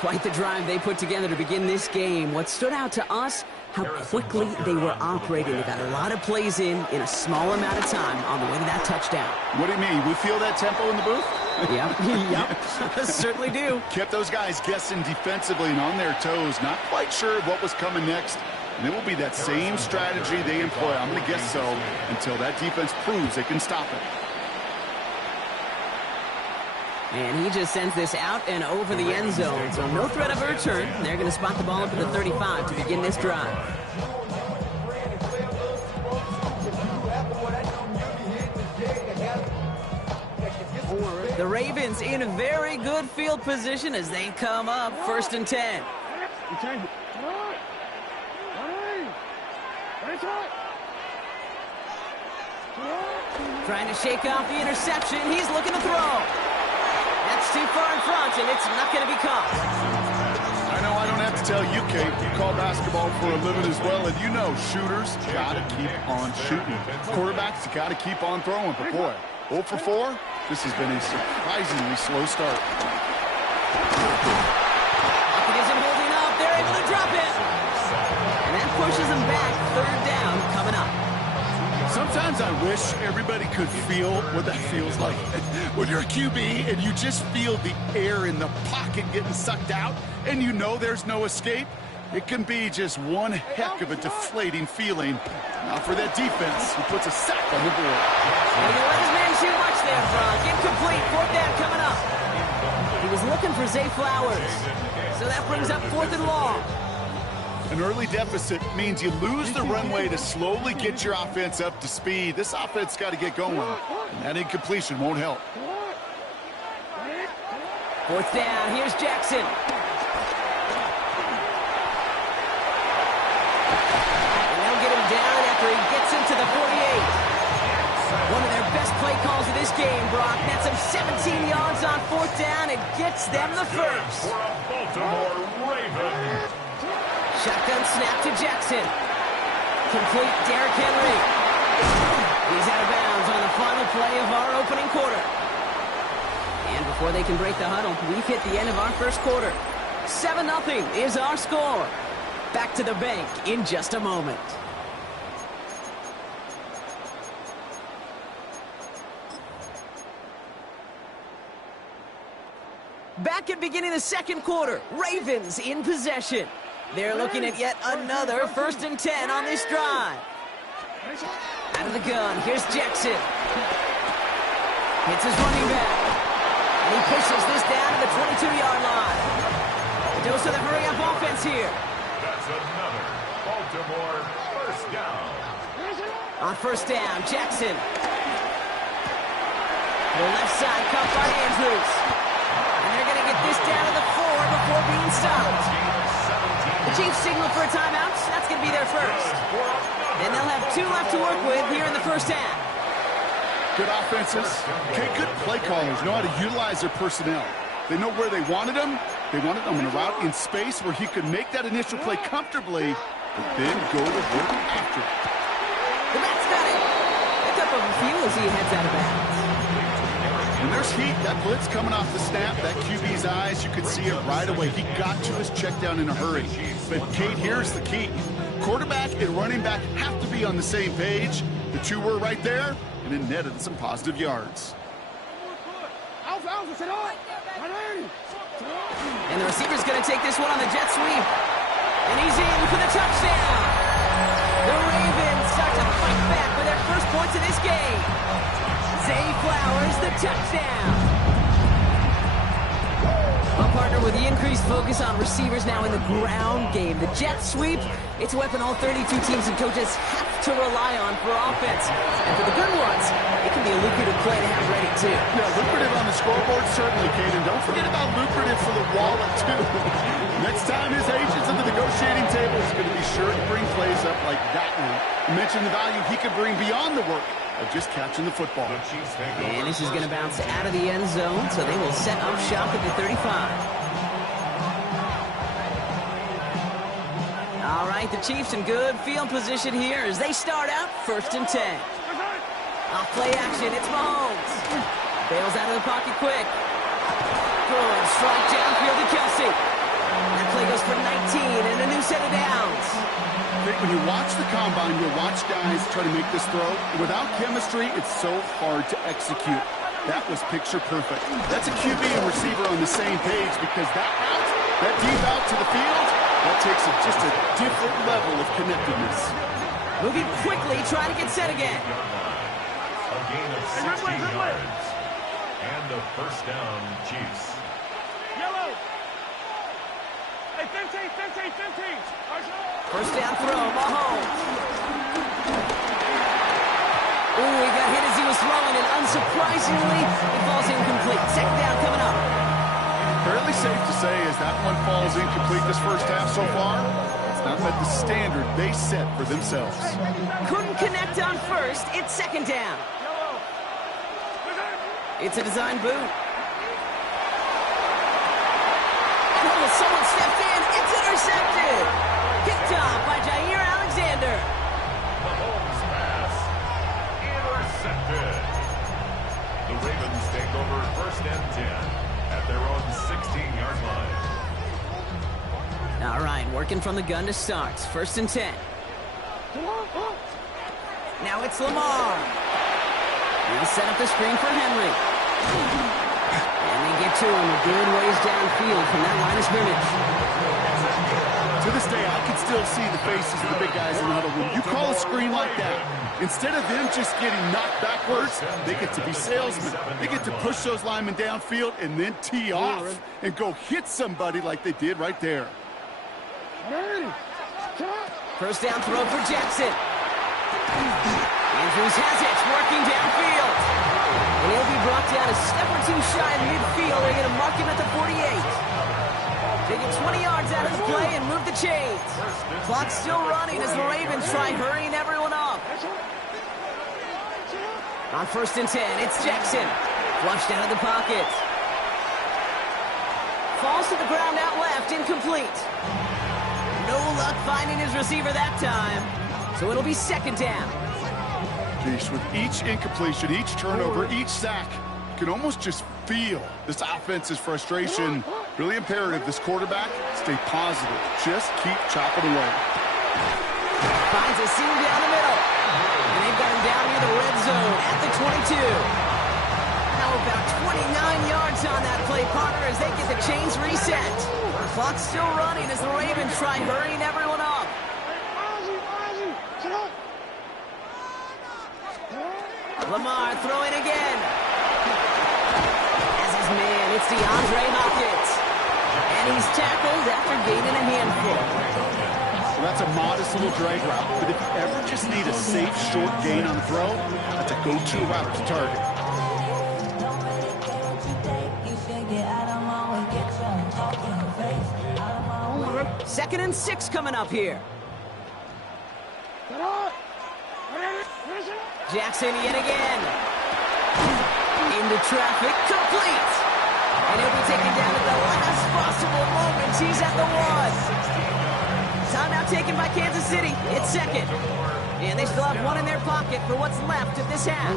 Quite the drive they put together to begin this game. What stood out to us, how quickly they were operating. They got a lot of plays in a small amount of time on the way to that touchdown. What do you mean? We feel that tempo in the booth? Yep. Certainly do. Kept those guys guessing defensively and on their toes. Not quite sure what was coming next. And it will be that same strategy they employ, I'm going to guess so, until that defense proves they can stop it. And he just sends this out and over the end zone. So no threat of a return. They're going to spot the ball up at the 35 to begin this drive. The Ravens in very good field position as they come up 1st and 10. Trying to shake off the interception. He's looking to throw. That's too far in front, and it's not going to be caught. I know I don't have to tell you, Kate. You call basketball for a living as well, and you know shooters got to keep on shooting. Quarterbacks got to keep on throwing. But, boy, 0 for 4, this has been a surprisingly slow start. Pocket isn't holding up. They're able to drop it. And that pushes them back. 3rd down coming up. Sometimes I wish everybody could feel what that feels like. When you're a QB and you just feel the air in the pocket getting sucked out and you know there's no escape, it can be just one heck of a deflating feeling. Now for that defense, who puts a sack on the board. He's going to let his man shoot much there, Frank. Incomplete. 4th down coming up. He was looking for Zay Flowers. So that brings up 4th and long. An early deficit means you lose the runway to slowly get your offense up to speed. This offense got to get going, and that incompletion won't help. 4th down. Here's Jackson. And they'll get him down after he gets into the 48. One of their best play calls of this game, Brock. Nets him 17 yards on 4th down and gets them the first. For a Baltimore Ravens. Shotgun snap to Jackson. Complete Derrick Henry. He's out of bounds on the final play of our opening quarter. And before they can break the huddle, we've hit the end of our first quarter. 7-0 is our score. Back to the bank in just a moment. Back at beginning the second quarter, Ravens in possession. They're looking at yet another 1st and 10 on this drive. Out of the gun, here's Jackson. Hits his running back. And he pushes this down to the 22-yard line. A dose of the hurry-up offense here. That's another Baltimore 1st down. On 1st down, Jackson. The left side cut by Andrews. And they're going to get this down to the 4 before being stopped. The Chiefs signal for a timeout. That's going to be their first. And they'll have 2 left to work with here in the 1st half. Good offenses. Okay, good play callers know how to utilize their personnel. They know where they wanted him. They wanted him in a route in space where he could make that initial play comfortably, but then go to work after it. The Mets got it. Picked up a few as he heads out of bounds. When there's heat, that blitz coming off the snap, that QB's eyes, you could see it right away. He got to his check down in a hurry. But, Kate, here's the key. Quarterback and running back have to be on the same page. The 2 were right there, and it netted some positive yards. And the receiver's going to take this one on the jet sweep. And he's in for the touchdown. The Ravens start to fight back with their first points of this game. Zay Flowers, the touchdown. A partner with the increased focus on receivers now in the ground game. The jet sweep, it's a weapon all 32 teams and coaches have to rely on for offense. And for the good ones, it can be a lucrative play to have ready, too. Yeah, lucrative on the scoreboard, certainly, Kate. And don't forget about lucrative for the wallet, too. Next time his agent's at the negotiating table, he's going to be sure to bring plays up like that one. You mentioned the value he could bring beyond the work of just catching the football. And this is going to bounce out of the end zone, so they will set up shop at the 35. All right, the Chiefs in good field position here as they start out 1st and 10. Off play action, it's Mahomes. Bails out of the pocket quick. Good strike downfield to Kelsey. That play goes for 19 and a new set of downs. When you watch the combine, you'll watch guys try to make this throw. Without chemistry, it's so hard to execute. That was picture perfect. That's a QB and receiver on the same page because that route, that deep out to the field, That takes just a different level of connectedness. Moving quickly, trying to get set again. A gain of 16 yards. And a first down, Chiefs. Yellow. Hey, 15. First down throw, Mahomes. Ooh, he got hit as he was throwing, and unsurprisingly, it falls incomplete. Second down coming up. Fairly safe to say as that one falls incomplete this first half so far, it's not met the standard they set for themselves. Couldn't connect on first. It's second down. It's a design boot. And someone stepped in. It's intercepted. Picked off by Jair Alexander. Mahomes pass. Intercepted. The Ravens take over first and 10 at their own 16-yard line. All right, working from the gun to start. First and 10. Now it's Lamar. He'll set up the screen for Henry. And they get to him a good ways downfield from that line of scrimmage. To this day, I can still see the faces of the big guys in the huddle. When you call a screen like that, instead of them just getting knocked backwards, they get to be salesmen. They get to push those linemen downfield and then tee off and go hit somebody like they did right there. First down throw for Jackson. Andrews has it, working downfield. And he'll be brought down a step or two shy of midfield. They're going to mark him at the 48. They get 20 yards out of the play and move the chains. Clock's still running as the Ravens try hurrying everyone up. On first and 10, it's Jackson. Flushed out of the pocket. Falls to the ground out left, incomplete. No luck finding his receiver that time. So it'll be second down. Jeez, with each incompletion, each turnover, each sack, you can almost just feel this offense's frustration. Really imperative, this quarterback, stay positive. Just keep chopping away. Finds a seam down the middle. And they've got him down near the red zone at the 22. Now about 29 yards on that play, Potter, as they get the chains reset. Clock's still running as the Ravens try hurrying everyone up. Lamar throwing again. As his man, it's DeAndre Hopkins. And he's tackled after gaining a handful. Well, that's a modest little drag route, but if you ever just need a safe, short gain on the throw, that's a go-to route to target. Second and 6 coming up here. Jackson yet again. Into traffic, complete. And he'll be taken down at the last possible moment. He's at the 1. Timeout taken by Kansas City. It's second. And they still have one in their pocket for what's left of this half.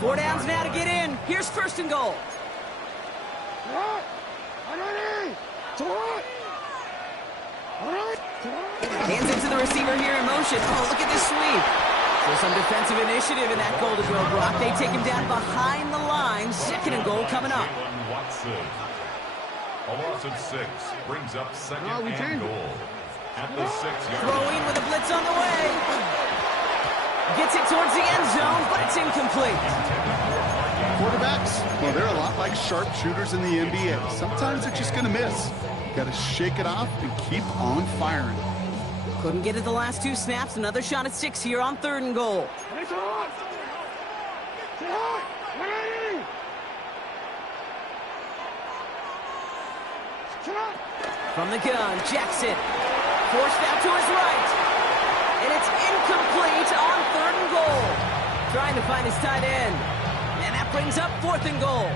4 downs now to get in. Here's first and goal. Hands it to the receiver here in motion. Oh, look at this sweep. So some defensive initiative in that goal to go, Brock. They take him down behind the line. Second and goal coming up. A loss of 6 brings up second and goal at the 6-yard line. Throwing with a blitz on the way. Gets it towards the end zone, but it's incomplete. Quarterbacks, well, they're a lot like sharpshooters in the NBA. Sometimes they're just going to miss. Got to shake it off and keep on firing. Couldn't get it the last 2 snaps. Another shot at 6 here on third and goal. From the gun, Jackson. Forced out to his right. And it's incomplete on third and goal. Trying to find his tight end. And that brings up fourth and goal.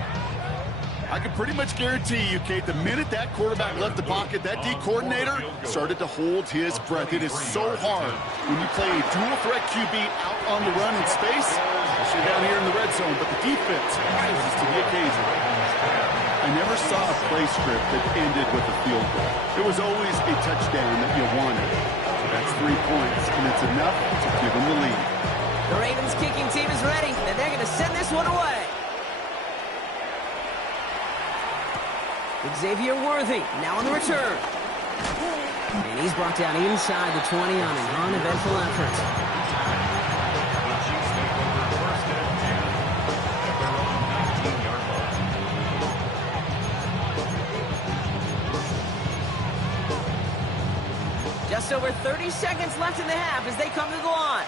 I can pretty much guarantee you, Kate, the minute that quarterback left the pocket, that D coordinator started to hold his breath. It is so hard when you play a dual threat QB out on the run in space, especially down here in the red zone, but the defense rises to the occasion. I never saw a play script that ended with a field goal. It was always a touchdown that you wanted. That's 3 points, and it's enough to give them the lead. The Ravens kicking team is ready, and they're going to send this one away. Xavier Worthy now on the return. And he's brought down inside the 20 on an uneventful effort. The Chiefs take over first and 10 at their own 19-yard line. Just over 30 seconds left in the half as they come to the line.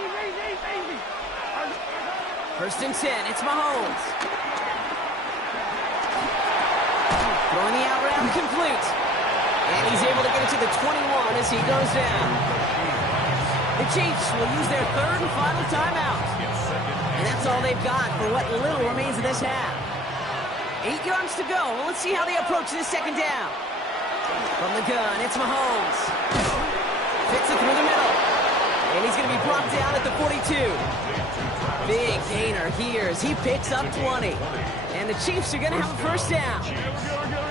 Easy. First and 10, it's Mahomes. Throwing the out route complete. And he's able to get it to the 21 as he goes down. The Chiefs will use their third and final timeout. And that's all they've got for what little remains of this half. 8 yards to go. Well, let's see how they approach this second down. From the gun, it's Mahomes. Fits it through the middle. And he's going to be brought down at the 42. Big gainer here as he picks up 20. And the Chiefs are going to have a first down.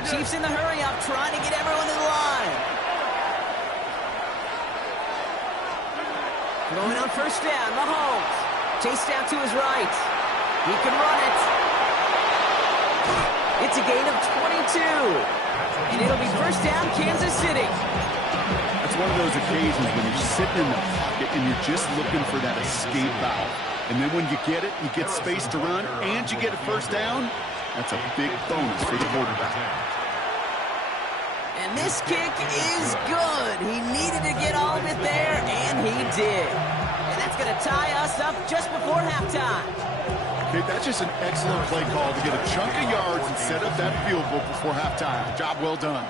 Chiefs in the hurry-up, trying to get everyone to the line. Going on first down, Mahomes. Chased down to his right. He can run it. It's a gain of 22. And it'll be first down, Kansas City. That's one of those occasions when you're sitting in the pocket and you're just looking for that escape valve. And then when you get it, you get space to run, and you get a first down. That's a big bonus for the quarterback. And this kick is good. He needed to get all of it there, and he did. And that's going to tie us up just before halftime. Okay, that's just an excellent play call to get a chunk of yards and set up that field goal before halftime. Job well done.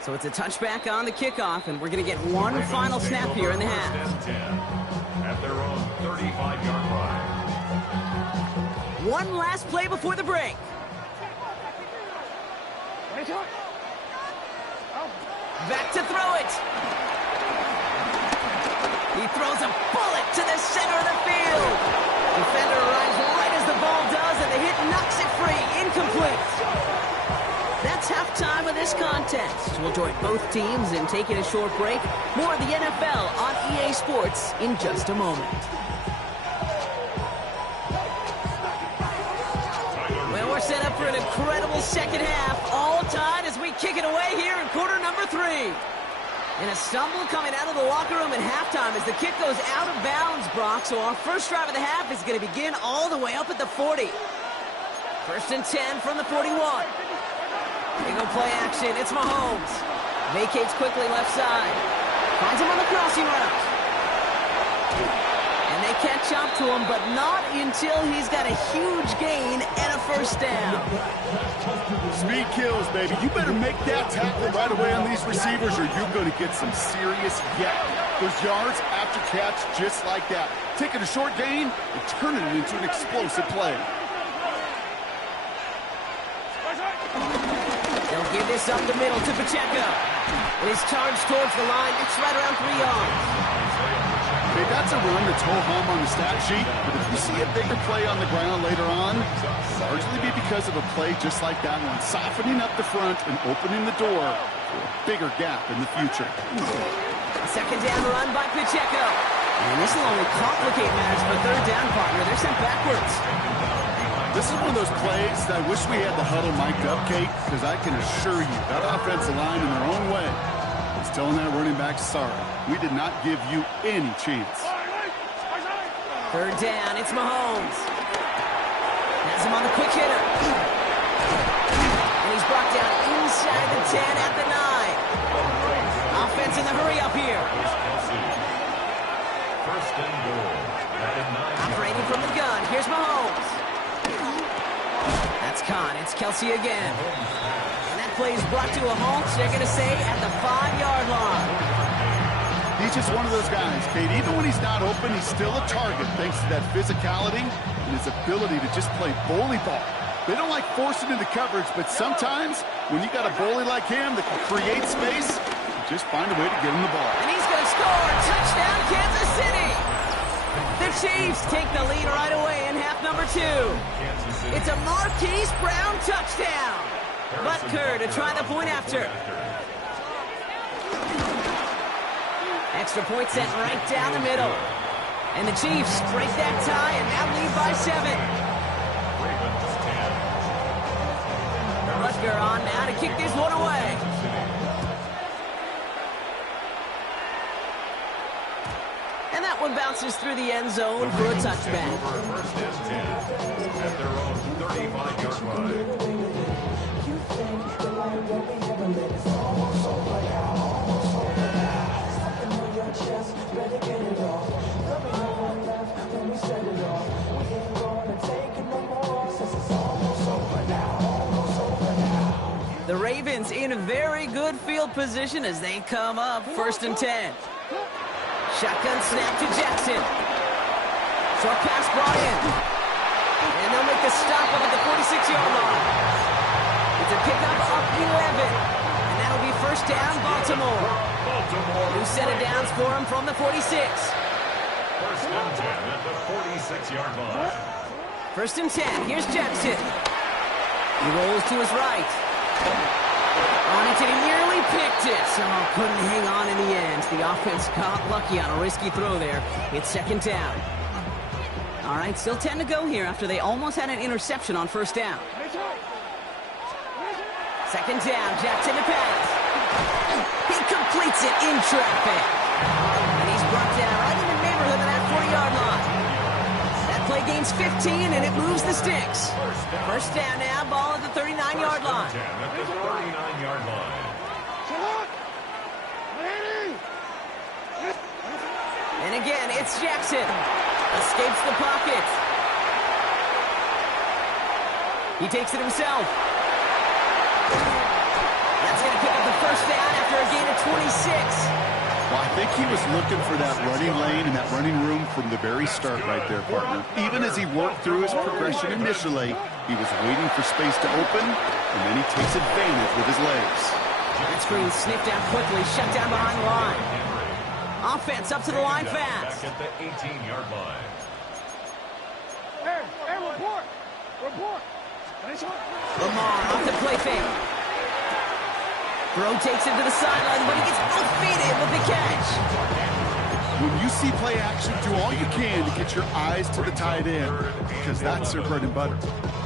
So it's a touchback on the kickoff, and we're going to get one final snap here in the half. First and 10 at their own 35-yard line. One last play before the break. Back to throw it. He throws a bullet to the center of the field. Defender arrives right as the ball does, and the hit knocks it free. Incomplete. That's halftime of this contest. We'll join both teams in taking a short break. More of the NFL on EA Sports in just a moment. Well, we're set up for an incredible second half. All tied as we kick it away here in quarter number 3. And a stumble coming out of the locker room at halftime as the kick goes out of bounds, Brock. So our first drive of the half is going to begin all the way up at the 40. First and 10 from the 41. They go play action. It's Mahomes. Vacates quickly left side. Finds him on the crossing route. And they catch up to him, but not until he's got a huge gain and a first down. Speed kills, baby. You better make that tackle right away on these receivers or you're going to get some serious yak. Those yards after catch just like that. Taking a short gain and turning it into an explosive play. They'll give this up the middle to Pacheco. It is charged towards the line. It's right around 3 yards. Okay, that's a run that's ho-hum on the stat sheet, but if you see a bigger play on the ground later on, largely be because of a play just like that one, softening up the front and opening the door for a bigger gap in the future. Second down run by Pacheco. And this will only complicate matters for third down, partner. They're sent backwards. This is one of those plays that I wish we had the huddle mic'd up, Kate, because I can assure you that offensive line in their own way is telling that running back, sorry, we did not give you any chance. Third down, it's Mahomes. Has him on the quick hitter. And he's brought down inside the 10 at the 9. Offense in the hurry up here. First and goal. Operating from the gun. Here's Mahomes. That's Khan. It's Kelsey again. And that play is brought to a halt, they're going to say, at the 5-yard line. He's just one of those guys, Kate. Even when he's not open, he's still a target thanks to that physicality and his ability to just play bully ball. They don't like forcing into coverage, but sometimes when you got a bully like him that can create space, just find a way to get him the ball. And he's going to score. Touchdown, Kansas City. The Chiefs take the lead right away in half number 2. It's a Marquise Brown touchdown. Butker to try the point after. Extra point sent right down the middle. And the Chiefs break that tie and now lead by 7. Oscar on now to kick this one away. And that one bounces through the end zone for a touchback. First and 10 at their own 35-yard line. The Ravens in a very good field position as they come up first and 10. Shotgun snap to Jackson. Short pass brought in. And they'll make the stop up at the 46-yard line. It's a pickup up 11. And that'll be first down, Baltimore. New set of downs for him from the 46. First and 10 at the 46-yard line. First and 10. Here's Jackson. He rolls to his right. On it, and he nearly picked it. So couldn't hang on in the end. The offense got lucky on a risky throw there. It's second down. All right, still 10 to go here after they almost had an interception on first down. Second down, Jackson to pass. He completes it in traffic. And he's brought down right in the neighborhood of that 40-yard line. That play gains 15, and it moves the sticks. First down now, ball at the 39-yard line. At the 39-yard line. And again, it's Jackson. Escapes the pocket. He takes it himself. That's going to pick up the first down after a gain of 26. Well, I think he was looking for that running lane and that running room from the very start right there, partner. Even as he worked through his progression initially, he was waiting for space to open, and then he takes advantage with his legs. That screen sniffed out quickly, shut down behind the line. Offense up to the line fast. Back at the 18-yard line. Hey, report. Lamar off the play fake. Throw takes him to the sideline, but he gets both feet in with the catch. When you see play action, do all you can to get your eyes to the tight end, because that's their bread and butter.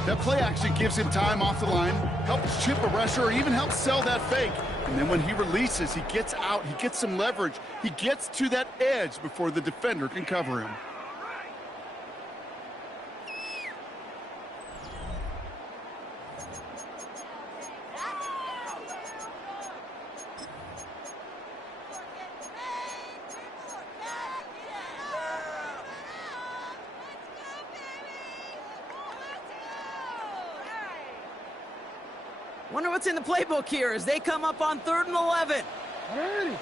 That play action gives him time off the line, helps chip a rusher, or even helps sell that fake. And then when he releases, he gets out, he gets some leverage. He gets to that edge before the defender can cover him. Wonder what's in the playbook here as they come up on 3rd and 11. Ready.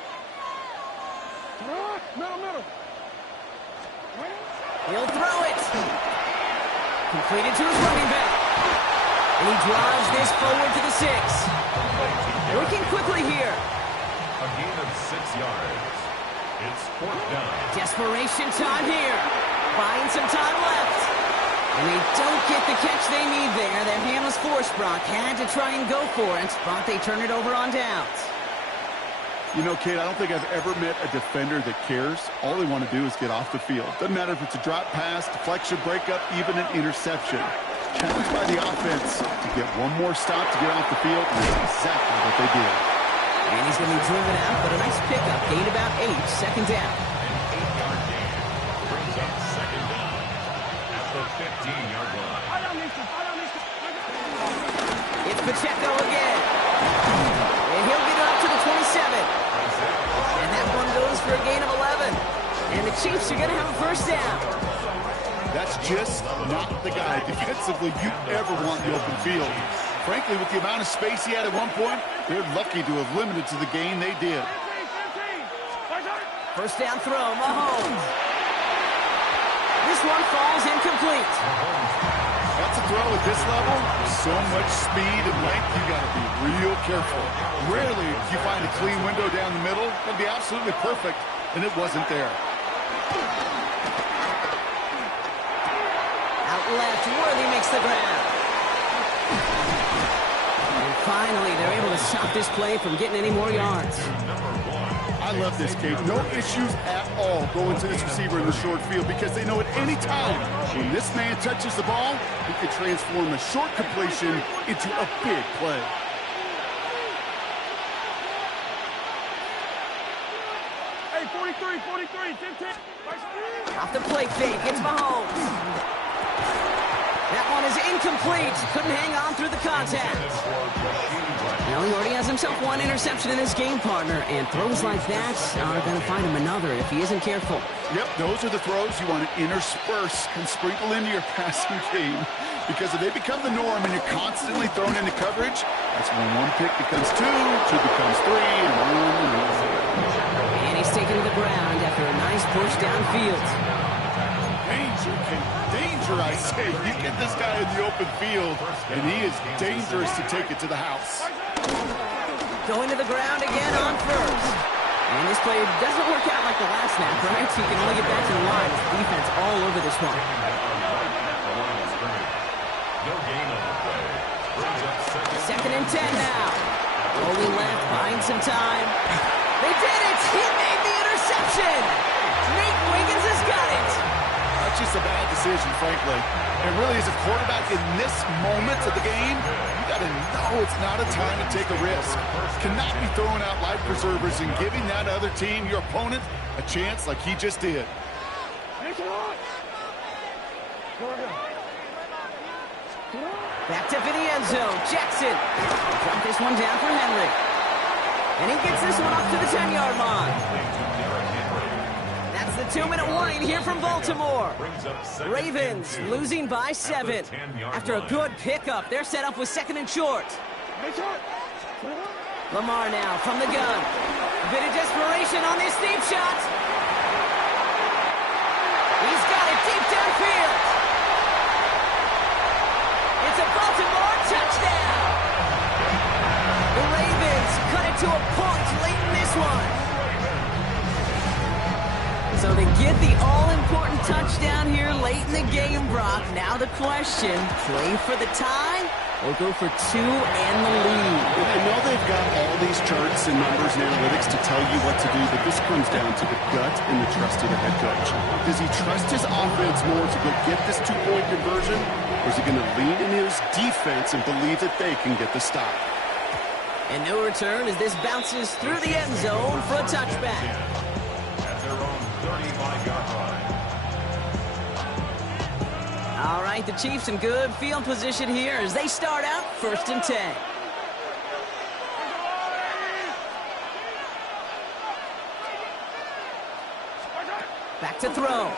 Middle. He'll throw it. Completed to his running back. And he drives this forward to the 6. Working quickly here. A gain of 6 yards. It's fourth down. Desperation time here. Buying some time left. And they don't get the catch they need there. Their hand was forced, Brock. Had to try and go for it, but they turn it over on downs. You know, Kate, I don't think I've ever met a defender that cares. All they want to do is get off the field. Doesn't matter if it's a drop pass, deflection, breakup, even an interception. Challenged by the offense to get one more stop to get off the field, and that's exactly what they did. And he's going to be driven out, but a nice pickup. Gain about 8, second down. An 8-yard gain brings up second down at the 15-yard line. It's Pacheco again. And he'll get it up to the 27. And that one goes for a gain of 11. And the Chiefs are going to have a first down. That's just not the guy defensively you ever want in the open field. Frankly, with the amount of space he had at one point, they're lucky to have limited to the gain they did. First down throw, Mahomes. This one falls incomplete. That's a throw at this level. So much speed and length, you got to be real careful. Rarely do you find a clean window down the middle. That'd be absolutely perfect, and it wasn't there. Out left, Worthy makes the grab. And Finally, they're able to stop this play from getting any more yards. I love this, Kate. No issues at all going to this receiver in the short field because they know at any time when this man touches the ball, he could transform a short completion into a big play. Hey, 43, 15. Off the play fake, it's Mahomes. That one is incomplete. Couldn't hang on through the contact. Now he already has himself one interception in this game, partner, and throws like that are going to find him another if he isn't careful. Yep, those are the throws you want to intersperse and sprinkle into your passing game because if they become the norm and you're constantly thrown into coverage, that's when one pick becomes two becomes three, and one. And he's taken to the ground after a nice push downfield. Danger, Kate. Danger, I say. You get this guy in the open field, and he is dangerous to take it to the house. Going to the ground again on first. And this play doesn't work out like the last snap, right? So you can only get back to the line. His defense all over this one. Second and 10 now. Holding left, buying some time. They did it! He made the interception! Nate Wiggins has got it! That's just a bad decision, frankly. And really, as a quarterback in this moment of the game, you got to know it's not a time to take a risk. Cannot be throwing out life preservers and giving that other team, your opponent, a chance like he just did. Back to the end zone. Jackson. Drop this one down for Henry. And he gets this one up to the 10-yard line. That's the 2-minute warning here from Baltimore. Ravens losing by 7. After a good pickup, they're set up with second and short. Lamar now from the gun. A bit of desperation on this deep shot. He's got it deep downfield. It's a Baltimore touchdown. The Ravens cut it to a point late in this one. So they get the all-important touchdown here late in the game, Brock. Now the question, play for the tie or go for 2 and the lead? I know they've got all these charts and numbers and analytics to tell you what to do, but this comes down to the gut and the trust of the head coach. Does he trust his offense more to go get this 2-point conversion, or is he going to lean in his defense and believe that they can get the stop? And no return as this bounces through the end zone for a touchback. At their own 35-yard line. All right, the Chiefs in good field position here as they start out 1st and 10. Back to throw.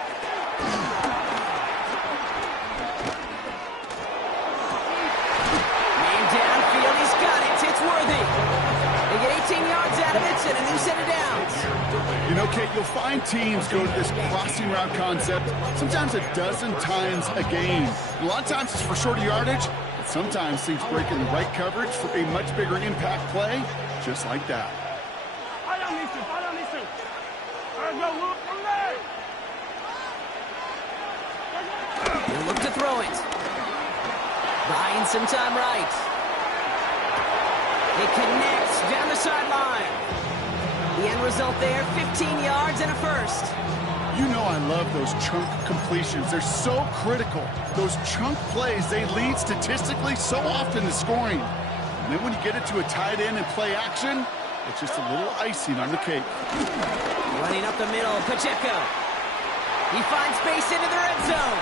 Man downfield, he's got it. It's Worthy. They get 18 yards out of it and a new set of downs. You know, Kate, you'll find teams go to this crossing route concept sometimes a dozen times a game. A lot of times it's for shorter yardage, but sometimes things break in the right coverage for a much bigger impact play, just like that. He'll look to throw it. Buying some time right. It connects down the sideline. The end result there, 15 yards and a first. You know I love those chunk completions. They're so critical. Those chunk plays, they lead statistically so often to scoring. And then when you get it to a tight end and play action, it's just a little icing on the cake. Running up the middle, Pacheco. He finds space into the red zone.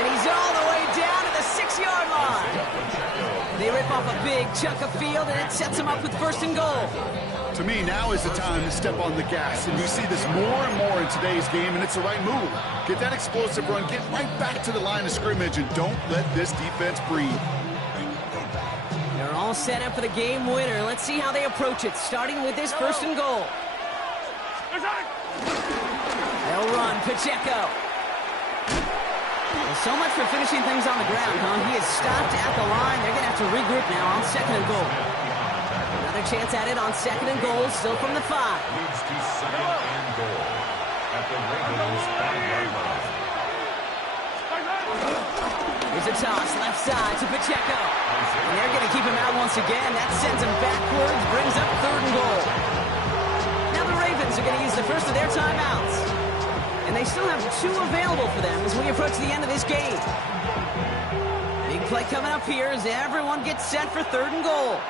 And he's all the way down to the 6-yard line. They rip off a big chunk of field, and it sets him up with 1st and goal. To me, now is the time to step on the gas, and you see this more and more in today's game, and it's the right move. Get that explosive run, get right back to the line of scrimmage, and don't let this defense breathe. They're all set up for the game winner. Let's see how they approach it, starting with this 1st and goal. They'll run, Pacheco. Well, so much for finishing things on the ground, huh? He is stopped at the line. They're going to have to regroup now on 2nd and goal. Another chance at it on 2nd and goal, still from the 5. Leads to 2nd and goal at the Ravens 5-yard line. Here's a toss, left side to Pacheco. And they're going to keep him out once again. That sends him backwards, brings up 3rd and goal. Now the Ravens are going to use the first of their timeouts. And they still have 2 available for them as we approach the end of this game. Big play coming up here as everyone gets set for 3rd and goal.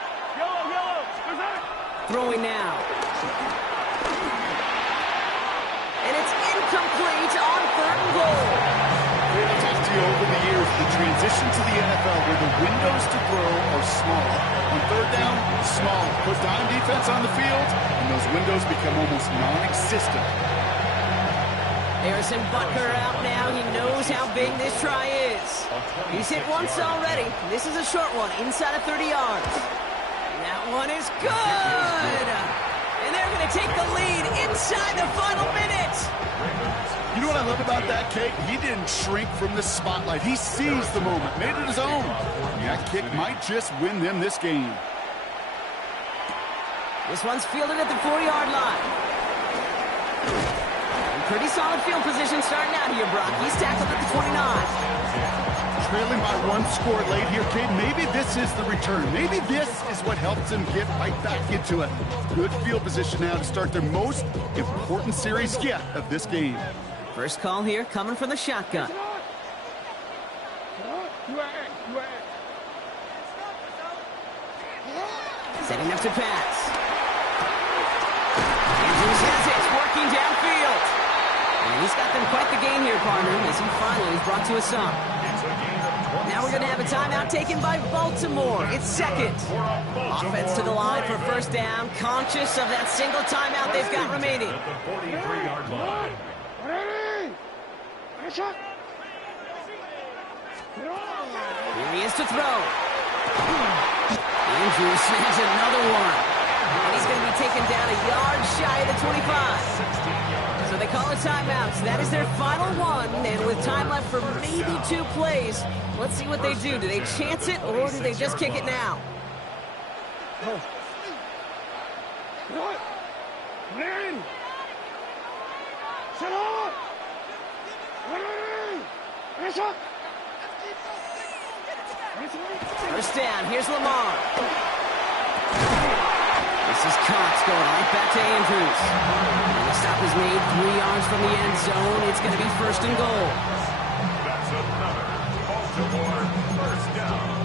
Throwing now. And it's incomplete on 3rd and goal. I've talked to you over the years, the transition to the NFL where the windows to grow are smaller. On 3rd down, smaller. Put dime defense on the field, and those windows become almost non-existent. Harrison Butker out now. He knows how big this try is. He's hit once already. This is a short one, inside of 30 yards. And that one is good. And they're going to take the lead inside the final minute. You know what I love about that, Kate? He didn't shrink from the spotlight. He seized the moment, made it his own. And that kick might just win them this game. This one's fielded at the 4-yard line. Pretty solid field position starting out here, Brock. He's tackled at the 29. Trailing by 1 score late here, Kate. Maybe this is the return. Maybe this is what helps them get right back into it. Good field position now to start their most important series yet of this game. First call here coming from the shotgun. Setting up to pass. Andrews has it, working downfield. And he's got them quite the game here, partner, as he finally is brought to a stop. Now we're going to have a timeout taken by Baltimore. It's 2nd. Offense to the line for 1st down, conscious of that single timeout they've got remaining. At the 43-yard line. Here he is to throw. Andrews snags another one. And he's going to be taken down a yard shy of the 25. So they call a timeout. So that is their final one. And with time left for maybe 2 plays, let's see what they do. Do they chance it or do they just kick it now? First down. Here's Lamar. This is Cox going right back to Andrews. And the stop is made 3 yards from the end zone. It's going to be 1st and goal. That's another Baltimore 1st down.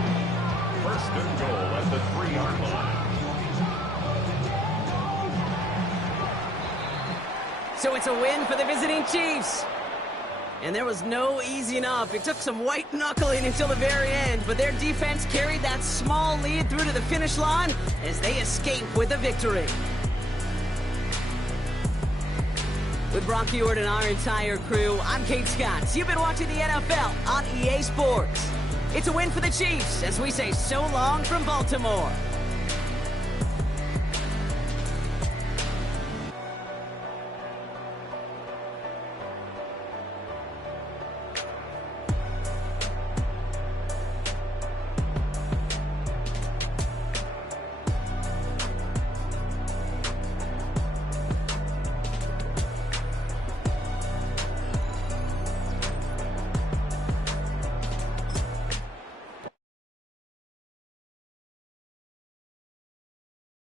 1st and goal at the 3-yard line. So it's a win for the visiting Chiefs. And there was no easing up. It took some white knuckling until the very end, but their defense carried that small lead through to the finish line as they escape with a victory. With Brock Ewart and our entire crew, I'm Kate Scott. You've been watching the NFL on EA Sports. It's a win for the Chiefs as we say so long from Baltimore.